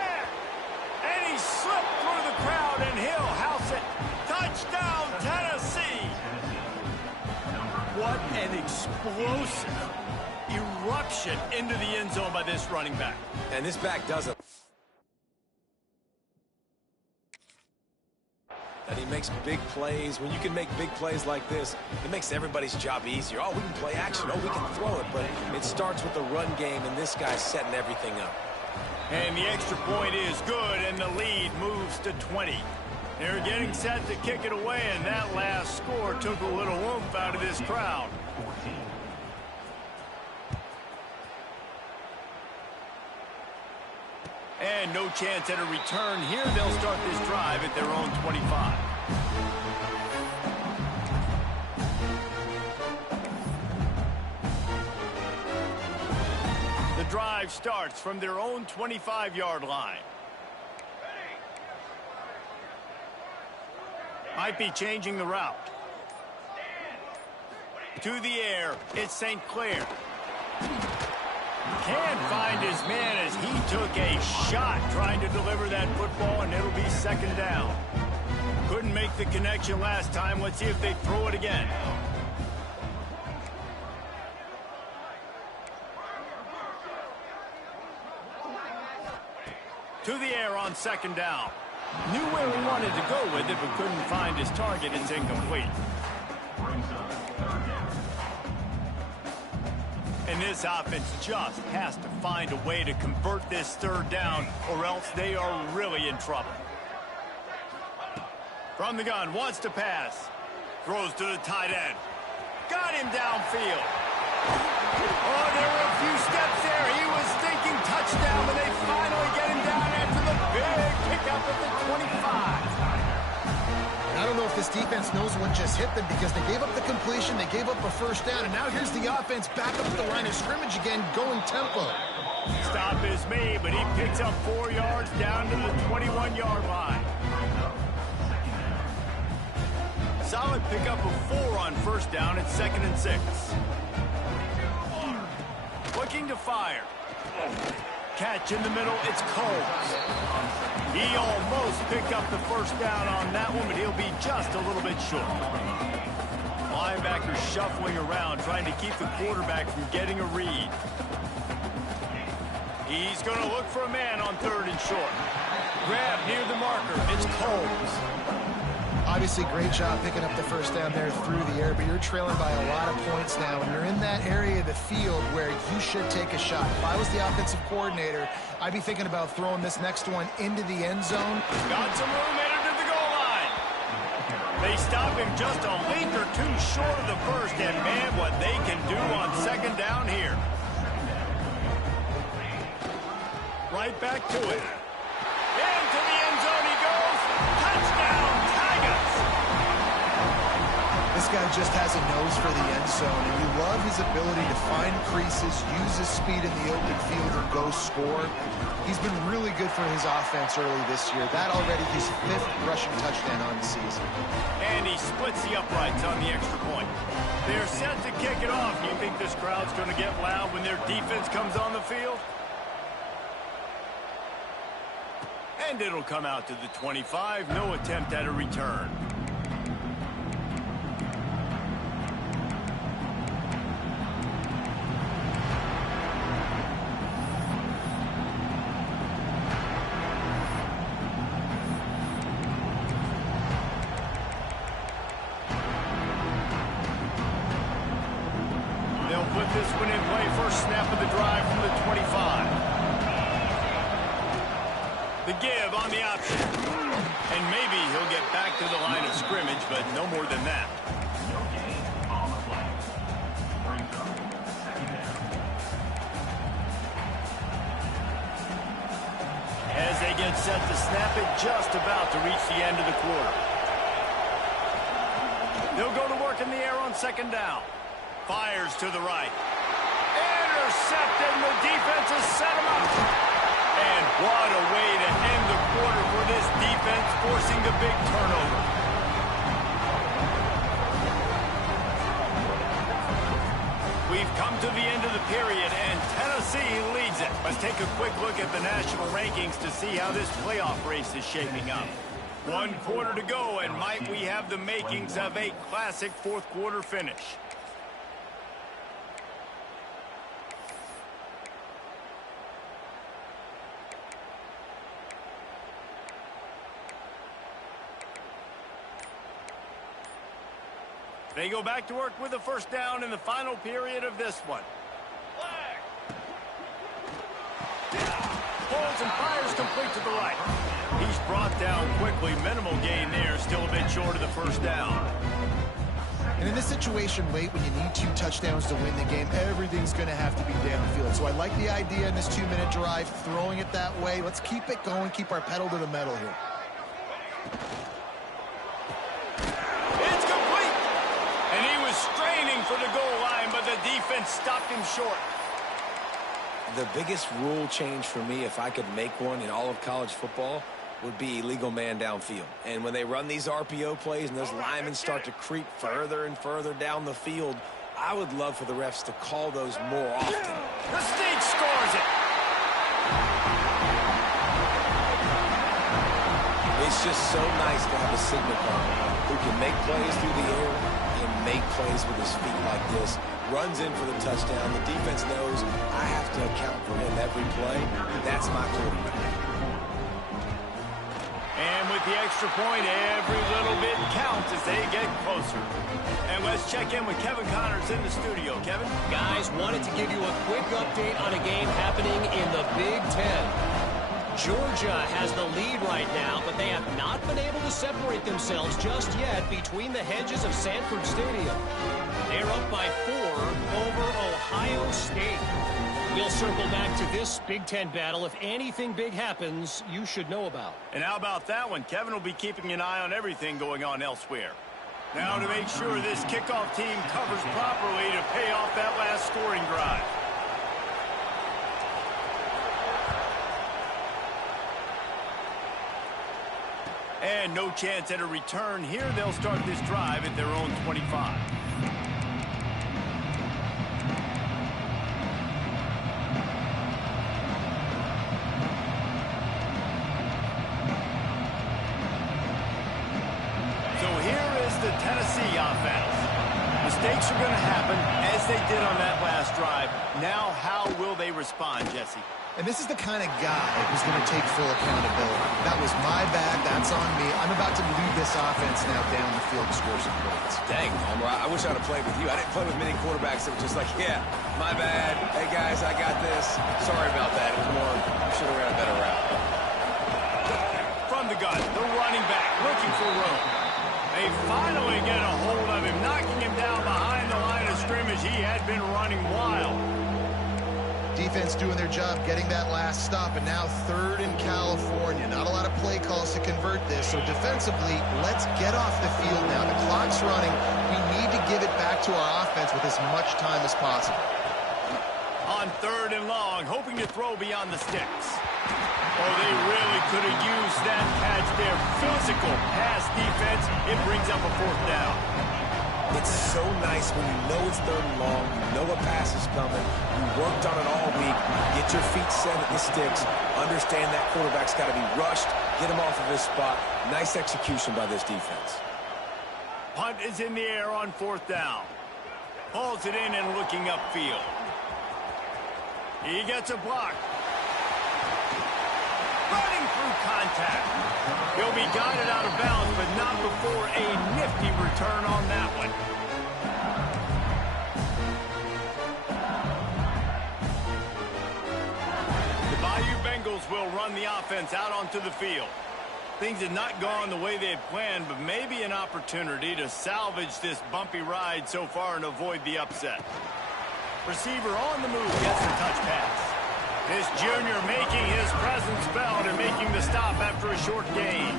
And he slipped through the crowd, and he'll house it. Touchdown, Tennessee. What an explosive eruption into the end zone by this running back. And this back doesn't. And he makes big plays. When you can make big plays like this, it makes everybody's job easier. Oh, we can play action. Oh, we can throw it. But it starts with the run game, and this guy's setting everything up. And the extra point is good, and the lead moves to 20. They're getting set to kick it away, and that last score took a little oomph out of this crowd. And no chance at a return here. They'll start this drive at their own 25. The drive starts from their own 25-yard line. Might be changing the route. To the air, it's St. Clair. Can't find his man as he took a shot trying to deliver that football, and it'll be second down. Couldn't make the connection last time. Let's see if they throw it again. To the air on second down. Knew where he wanted to go with it, but couldn't find his target. It's incomplete. And this offense just has to find a way to convert this third down, or else they are really in trouble. From the gun, wants to pass. Throws to the tight end. Got him downfield. Oh, there were a few steps there. He was thinking touchdown, but they finally get him down after the big pickup at the 25. I don't know if this defense knows what just hit them, because they gave up the completion, they gave up a first down, and now here's the offense back up at the line of scrimmage again, going tempo. Stop is made, but he picks up 4 yards down to the 21-yard line. Solid pickup of 4 on first down at 2nd and 6. Looking to fire. Catch in the middle, it's Coles. He almost picked up the first down on that one, but he'll be just a little bit short. Linebacker shuffling around, trying to keep the quarterback from getting a read. He's going to look for a man on 3rd and short. Grab near the marker, it's Coles. Obviously, great job picking up the first down there through the air, but you're trailing by a lot of points now, and you're in that area of the field where you should take a shot. If I was the offensive coordinator, I'd be thinking about throwing this next one into the end zone. Got some room headed to the goal line. They stop him just a length or two short of the first, and man, what they can do on second down here. Right back to it. Into the end zone he goes. Touchdown, Tigers! This guy just has a nose for the end zone, and you love his ability to find creases, use his speed in the open field, and go score. He's been really good for his offense early this year. That already his 5th rushing touchdown on the season. And he splits the uprights on the extra point. They're set to kick it off. Do you think this crowd's going to get loud when their defense comes on the field? And it'll come out to the 25. No attempt at a return. They'll put this one in play. First snap of the drive from the 25. The give on the option. And maybe he'll get back to the line of scrimmage, but no more than that. As they get set to snap it, just about to reach the end of the quarter. They'll go to work in the air on second down. Fires to the right. Intercepted, and the defense has set him up. And what a way to end the quarter for this defense, forcing the big turnover. We've come to the end of the period, and Tennessee leads it. Let's take a quick look at the national rankings to see how this playoff race is shaping up. 1 quarter to go, and might we have the makings of a classic fourth quarter finish. They go back to work with a first down in the final period of this one. Pulls and fires complete to the right. He's brought down quickly. Minimal gain there. Still a bit short of the first down. And in this situation, late, when you need 2 touchdowns to win the game, everything's going to have to be downfield. So I like the idea in this 2-minute drive, throwing it that way. Let's keep it going, keep our pedal to the metal here. Straining for the goal line, but the defense stopped him short. The biggest rule change for me, if I could make one in all of college football, would be illegal man downfield. And when they run these RPO plays and those linemen start to creep further and further down the field, I would love for the refs to call those more often. The Sneak scores it. It's just so nice to have a signal corner who can make plays through the air and make plays with his feet like this. Runs in for the touchdown. The defense knows I have to account for him every play. That's my quarterback. And with the extra point, every little bit counts as they get closer. And let's check in with Kevin Connors in the studio. Kevin? Guys, wanted to give you a quick update on a game happening in the Big Ten. Georgia has the lead right now, but they have not been able to separate themselves just yet between the hedges of Sanford Stadium. They're up by 4 over Ohio State. We'll circle back to this Big Ten battle. If anything big happens, you should know about. And how about that one? Kevin will be keeping an eye on everything going on elsewhere. Now to make sure this kickoff team covers properly to pay off that last scoring drive. And no chance at a return here. They'll start this drive at their own 25. So here is the Tennessee offense. Mistakes are going to happen as they did on that last drive. Now how will they respond, Jesse? And this is the kind of guy who's going to take full accountability. That was my bad. That's on me. I'm about to lead this offense now down the field and score some points. Dang, Homer, I wish I'd have played with you. I didn't play with many quarterbacks that were just like, yeah, my bad. Hey, guys, I got this. Sorry about that. It was more, I should have ran a better route. From the gun, the running back looking for room. They finally get a hold of him, knocking him down behind the line of scrimmage. He had been running wild. Defense doing their job, getting that last stop, and now 3rd in California. Not a lot of play calls to convert this, so defensively, let's get off the field now. The clock's running. We need to give it back to our offense with as much time as possible. On 3rd and long, hoping to throw beyond the sticks. Oh, they really could have used that catch there. Physical pass defense. It brings up a 4th down. It's so nice when you know it's 3rd and long, you know a pass is coming, you worked on it all week, get your feet set at the sticks, understand that quarterback's got to be rushed, get him off of his spot. Nice execution by this defense. Punt is in the air on 4th down. Pulls it in and looking upfield. He gets a block. Running through contact. He'll be guided out of bounds, but not before a nifty return on that one. The Bayou Bengals will run the offense out onto the field. Things had not gone the way they had planned, but maybe an opportunity to salvage this bumpy ride so far and avoid the upset. Receiver on the move gets the touch pass. This junior making his presence felt and making the stop. stop after a short gain.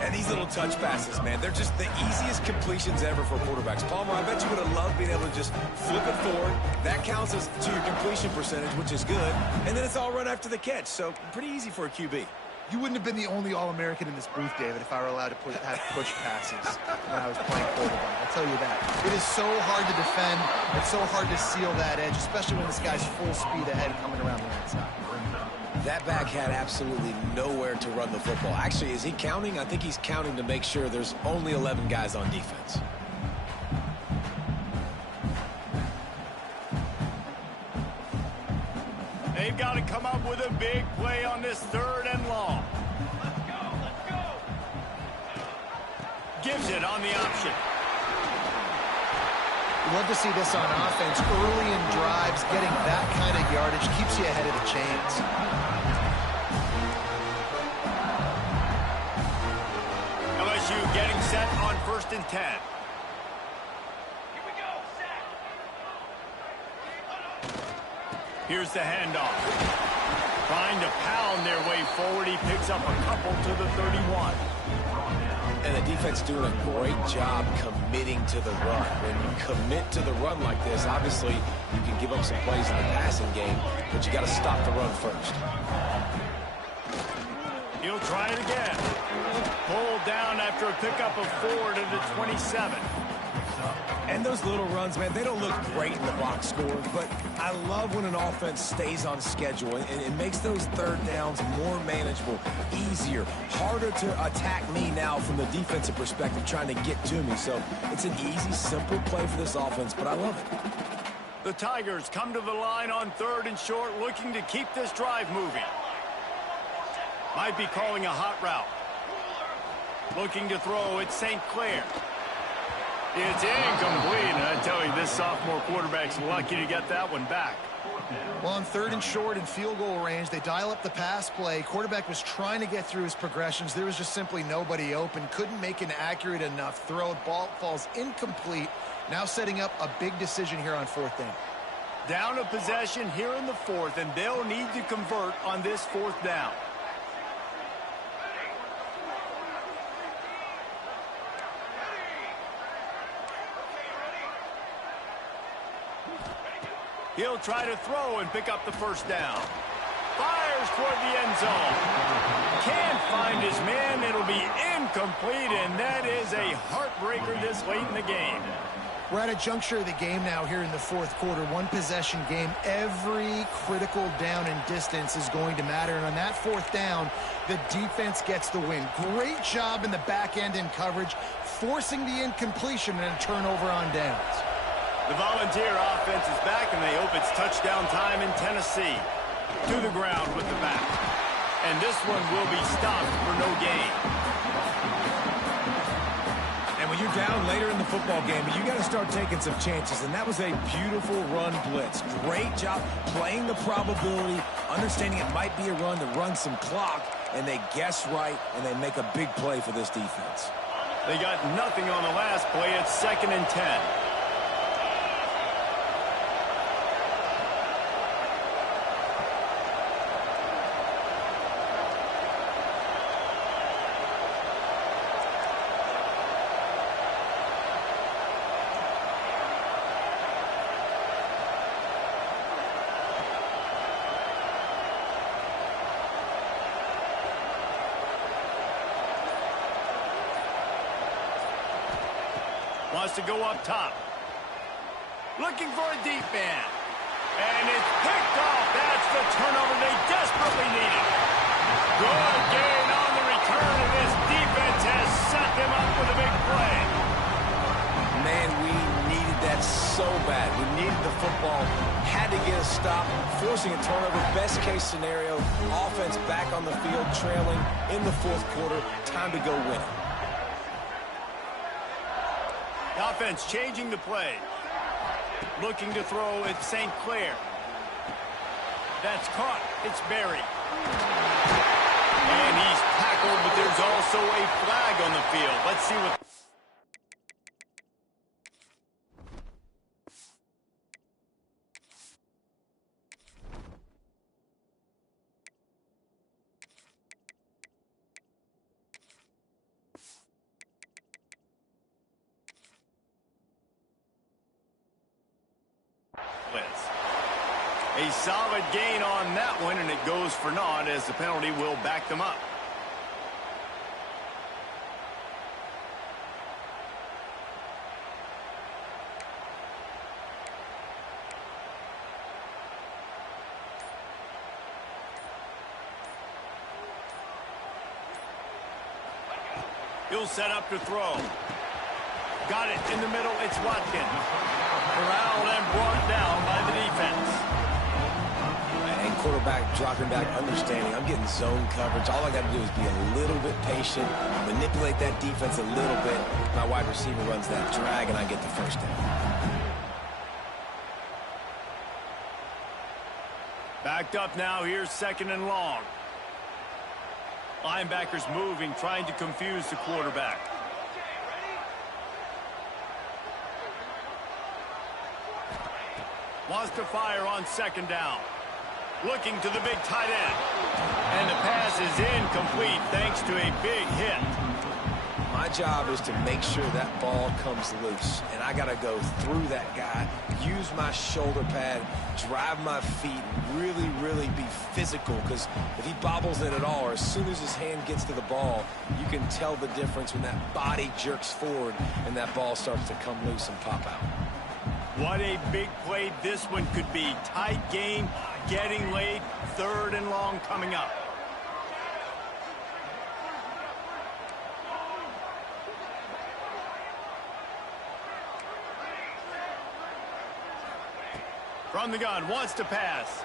And these little touch passes, man, they're just the easiest completions ever for quarterbacks. Palmer, I bet you would have loved being able to just flip it forward. That counts as to your completion percentage, which is good. And then it's all run after the catch, so pretty easy for a QB. You wouldn't have been the only All-American in this booth, David, if I were allowed to have push passes when I was playing quarterback. I'll tell you that. It is so hard to defend. It's so hard to seal that edge, especially when this guy's full speed ahead coming around the outside. That back had absolutely nowhere to run the football. Actually, is he counting? I think he's counting to make sure there's only 11 guys on defense. They've got to come up with a big play on this 3rd and long. Let's go. Gives it on the option. Love to see this on offense. Early in drives, getting that kind of yardage keeps you ahead of the chains. LSU getting set on 1st and 10. Here we go, sack. Here's the handoff. Trying to pound their way forward. He picks up a couple to the 31. And the defense doing a great job committing to the run. When you commit to the run like this, obviously you can give up some plays in the passing game, but you got to stop the run first. He'll try it again. Pulled down after a pickup of 4 to the 27. And those little runs, man, they don't look great in the box score, but I love when an offense stays on schedule, and it makes those 3rd downs more manageable, easier, harder to attack me now from the defensive perspective trying to get to me. So it's an easy, simple play for this offense, but I love it. The Tigers come to the line on 3rd and short, looking to keep this drive moving. Might be calling a hot route. Looking to throw, it's St. Clair. It's incomplete, and I tell you, this sophomore quarterback's lucky to get that one back. Well, on 3rd and short and field goal range, they dial up the pass play. Quarterback was trying to get through his progressions. There was just simply nobody open. Couldn't make an accurate enough throw. Ball falls incomplete. Now setting up a big decision here on 4th down. Down a possession here in the 4th, and they'll need to convert on this 4th down. He'll try to throw and pick up the 1st down. Fires toward the end zone. Can't find his man. It'll be incomplete, and that is a heartbreaker this late in the game. We're at a juncture of the game now here in the 4th quarter. One possession game. Every critical down and distance is going to matter. And on that 4th down, the defense gets the win. Great job in the back end in coverage, forcing the incompletion and a turnover on downs. The Volunteer offense is back, and they hope it's touchdown time in Tennessee. To the ground with the back. And this one will be stopped for no gain. And when you're down later in the football game, you got to start taking some chances, and that was a beautiful run blitz. Great job playing the probability, understanding it might be a run to run some clock, and they guess right, and they make a big play for this defense. They got nothing on the last play. It's 2nd and 10. Wants to go up top. Looking for a deep man. And it's picked off. That's the turnover they desperately needed. Good gain on the return, and this defense has set them up with a big play. Man, we needed that so bad. We needed the football. Had to get a stop, forcing a turnover. Best case scenario. Offense back on the field, trailing in the 4th quarter. Time to go win it. The offense changing the play. Looking to throw at St. Clair. That's caught. It's Berry. And he's tackled, but there's also a flag on the field. Let's see what... blitz. A solid gain on that one, and it goes for naught as the penalty will back them up. He'll set up to throw. Got it in the middle. It's Watkins. Corralled and brought down by the defense. And quarterback dropping back, understanding I'm getting zone coverage. All I got to do is be a little bit patient, manipulate that defense a little bit. My wide receiver runs that drag, and I get the first down. Backed up now. Here's 2nd and long. Linebackers moving, trying to confuse the quarterback. Wants to fire on 2nd down. Looking to the big tight end. And the pass is incomplete thanks to a big hit. My job is to make sure that ball comes loose, and I got to go through that guy, use my shoulder pad, drive my feet, really, really be physical, because if he bobbles it at all, or as soon as his hand gets to the ball, you can tell the difference when that body jerks forward and that ball starts to come loose and pop out. What a big play this one could be. Tight game, getting late, 3rd and long coming up. From the gun, wants to pass.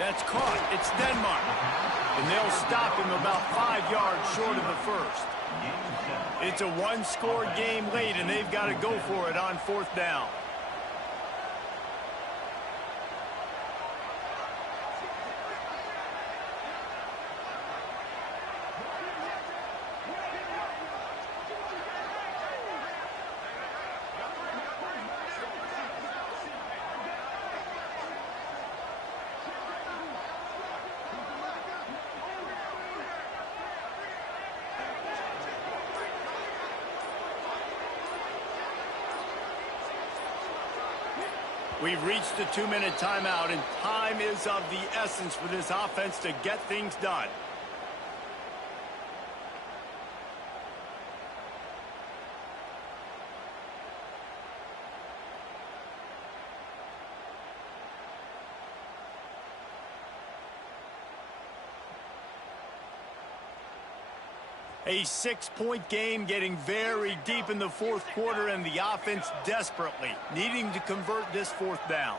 That's caught. It's Denmark. And they'll stop him about 5 yards short of the first. It's a one-score game late, and they've got to go for it on 4th down. We've reached the 2-minute timeout, and time is of the essence for this offense to get things done. A 6-point game getting very deep in the 4th quarter, and the offense desperately needing to convert this 4th down.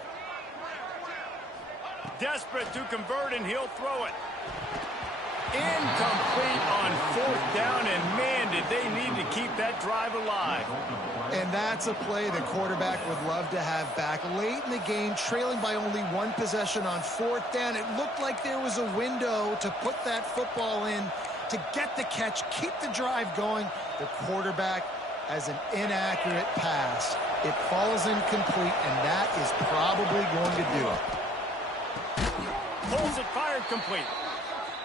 Desperate to convert, and he'll throw it. Incomplete on 4th down, and man, did they need to keep that drive alive. And that's a play the quarterback would love to have back. Late in the game, trailing by only 1 possession on 4th down, it looked like there was a window to put that football in, to get the catch, keep the drive going. The quarterback has an inaccurate pass. It falls incomplete, and that is probably going to do it. Pulls it, fired complete.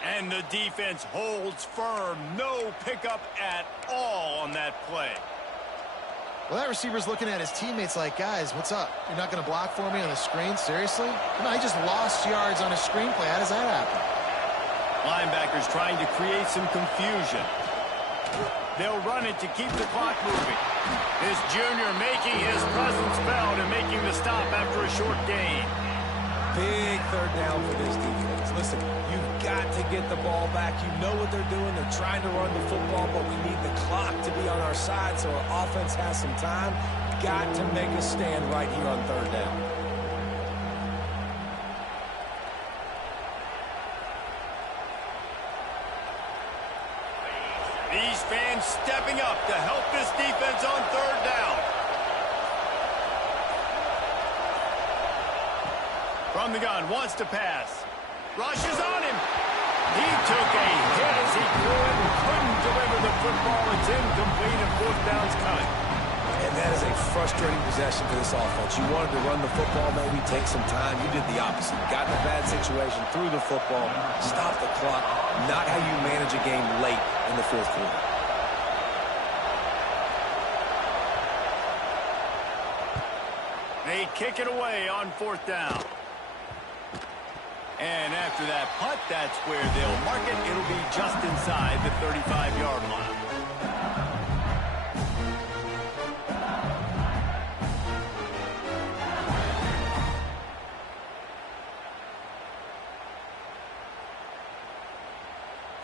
And the defense holds firm. No pickup at all on that play. Well, that receiver's looking at his teammates like, guys, what's up? You're not going to block for me on the screen? Seriously? No, he just lost yards on a screen play. How does that happen? Linebackers trying to create some confusion. They'll run it to keep the clock moving. This junior making his presence felt and making the stop after a short gain. Big 3rd down for this defense. Listen, you've got to get the ball back. You know what they're doing. They're trying to run the football, but we need the clock to be on our side so our offense has some time. Got to make a stand right here on 3rd down. These fans stepping up to help this defense on 3rd down. From the gun, wants to pass. Rushes on him. He took a hit as he threw it and couldn't deliver the football. It's incomplete, and 4th down's coming. And that is a frustrating possession for this offense. You wanted to run the football, maybe take some time. You did the opposite. Got in a bad situation, threw the football, stopped the clock. Not how you manage a game late in the 4th quarter. they kick it away on 4th down. And after that punt, that's where they'll mark it. It'll be just inside the 35-yard line.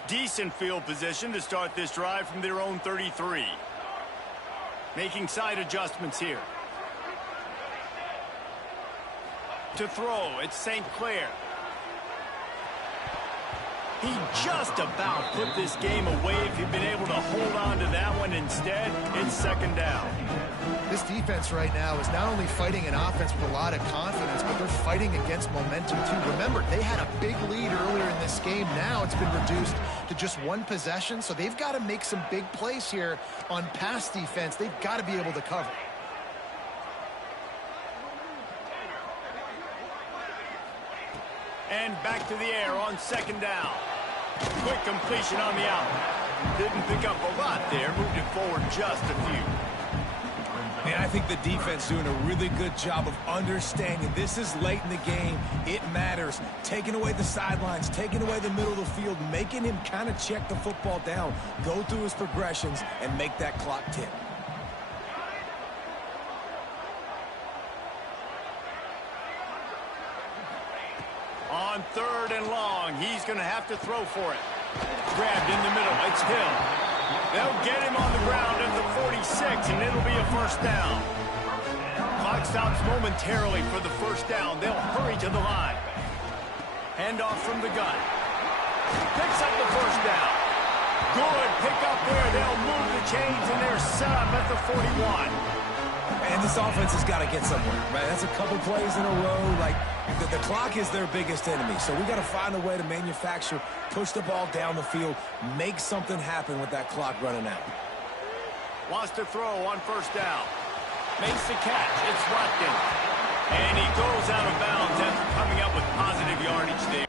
Decent field position to start this drive from their own 33. Making side adjustments here. To throw, it's St. Clair. He just about put this game away if he'd been able to hold on to that one. Instead, it's 2nd down. This defense right now is not only fighting an offense with a lot of confidence, but they're fighting against momentum too. Remember, they had a big lead earlier in this game. Now it's been reduced to just 1 possession, so they've got to make some big plays here on pass defense. They've got to be able to cover. And back to the air on 2nd down. Quick completion on the out. Didn't pick up a lot there. Moved it forward just a few. And I think the defense doing a really good job of understanding this is late in the game. It matters. Taking away the sidelines, taking away the middle of the field, making him kind of check the football down, go through his progressions, and make that clock tick. On 3rd and long, he's going to have to throw for it. Grabbed in the middle. It's Hill. They'll get him on the ground at the 46, and it'll be a 1st down. Clock stops momentarily for the 1st down. They'll hurry to the line. Handoff from the gun. Picks up the 1st down. Good pick up there. They'll move the chains, and they're set up at the 41. And this offense has got to get somewhere, right? That's a couple plays in a row. Like, the clock is their biggest enemy. So we got to find a way to manufacture, push the ball down the field, make something happen with that clock running out. Wants to throw on 1st down. Makes the catch. It's Watkins. And he goes out of bounds after coming up with positive yardage there.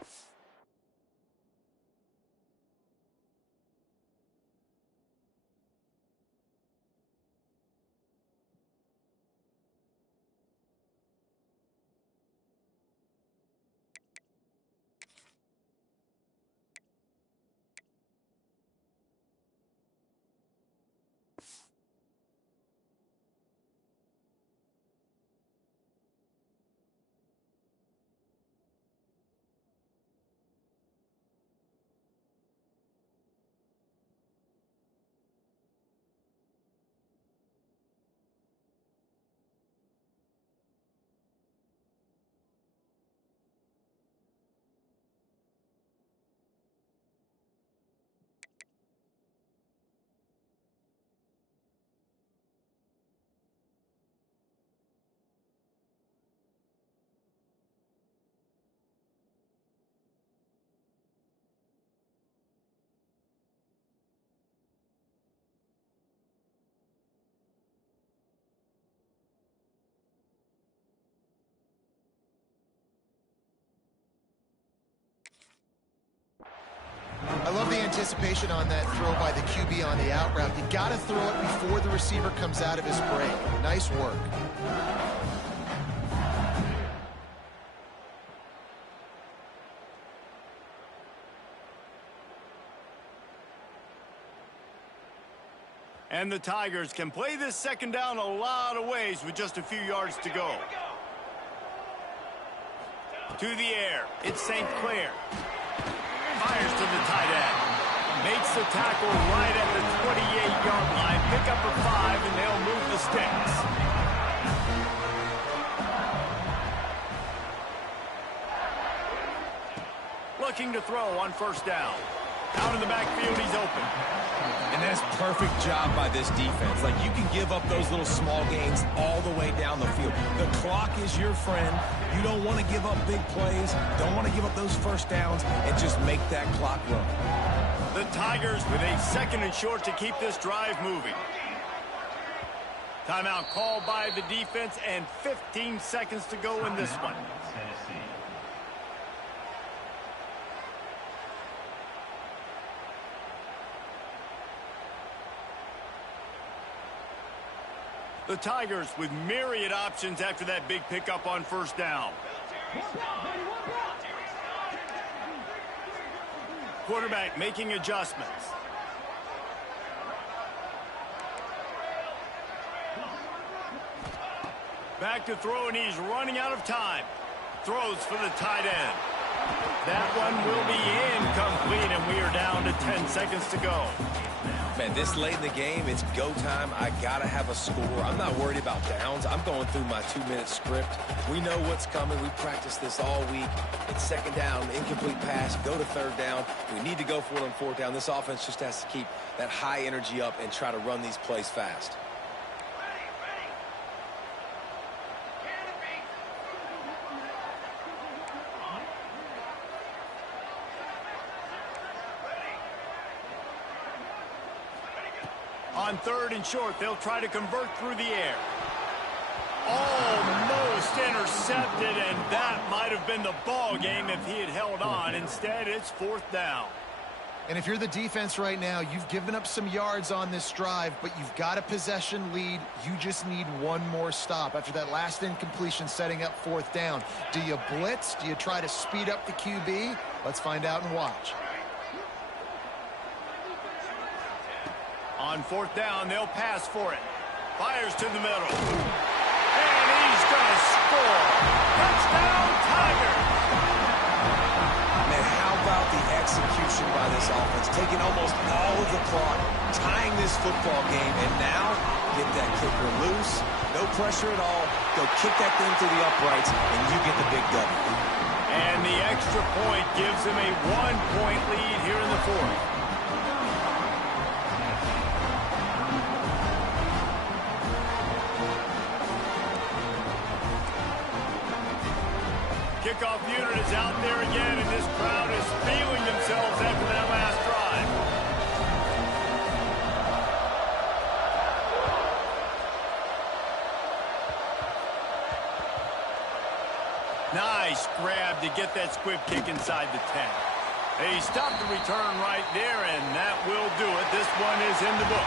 I love the anticipation on that throw by the QB on the out route. You got to throw it before the receiver comes out of his break. Nice work. And the Tigers can play this 2nd down a lot of ways with just a few yards to go. To the air, it's St. Clair. Fires to the tight end. Makes the tackle right at the 28-yard line. Pick up a 5, and they'll move the sticks. Looking to throw on 1st down. Out in the backfield, he's open. And that's perfect job by this defense. Like, you can give up those little small gains all the way down the field. The clock is your friend. You don't want to give up big plays. Don't want to give up those 1st downs and just make that clock run. The Tigers with a 2nd and short to keep this drive moving. Timeout called by the defense and 15 seconds to go in this one. The Tigers with myriad options after that big pickup on first down. Quarterback making adjustments. Back to throw, and he's running out of time. Throws for the tight end. That one will be incomplete, and we are down to 10 seconds to go. Man, this late in the game, it's go time. I got to have a score. I'm not worried about downs. I'm going through my 2-minute script. We know what's coming. We practiced this all week. It's second down, incomplete pass, go to third down. We need to go for it on fourth down. This offense just has to keep that high energy up and try to run these plays fast. On third and short, they'll try to convert through the air. Almost intercepted, and that might have been the ball game if he had held on. Instead, it's fourth down. And if you're the defense right now, you've given up some yards on this drive, but you've got a possession lead. You just need one more stop. After that last incompletion setting up fourth down, do you blitz? Do you try to speed up the QB? Let's find out and watch. On fourth down, they'll pass for it. Fires to the middle. And he's going to score. Touchdown, Tigers! Man, how about the execution by this offense? Taking almost all of the clock, tying this football game, and now get that kicker loose. No pressure at all. Go kick that thing through the uprights, and you get the big W. And the extra point gives him a 1-point lead here in the fourth. Kickoff unit is out there again, and this crowd is feeling themselves after that last drive. Nice grab to get that squib kick inside the 10. He stopped the return right there, and that will do it. This one is in the book.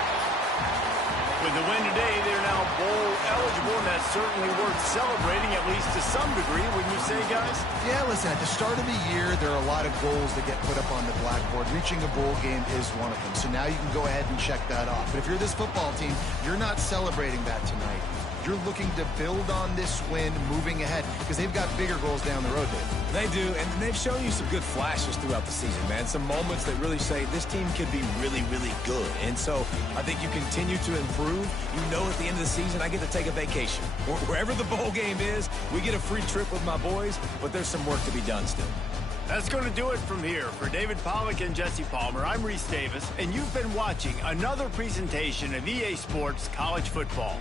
With the win today, they're now bowl eligible, and that's certainly worth celebrating, at least to some degree, wouldn't you say, guys? Yeah, listen, at the start of the year, there are a lot of goals that get put up on the blackboard. Reaching a bowl game is one of them. So now you can go ahead and check that off. But if you're this football team, you're not celebrating that tonight. You're looking to build on this win moving ahead because they've got bigger goals down the road, Dave. They do, and they've shown you some good flashes throughout the season, man. Some moments that really say this team could be really, really good. And so I think you continue to improve. You know at the end of the season, I get to take a vacation. Wherever the bowl game is, we get a free trip with my boys, but there's some work to be done still. That's going to do it from here. For David Pollack and Jesse Palmer, I'm Reese Davis, and you've been watching another presentation of EA Sports College Football.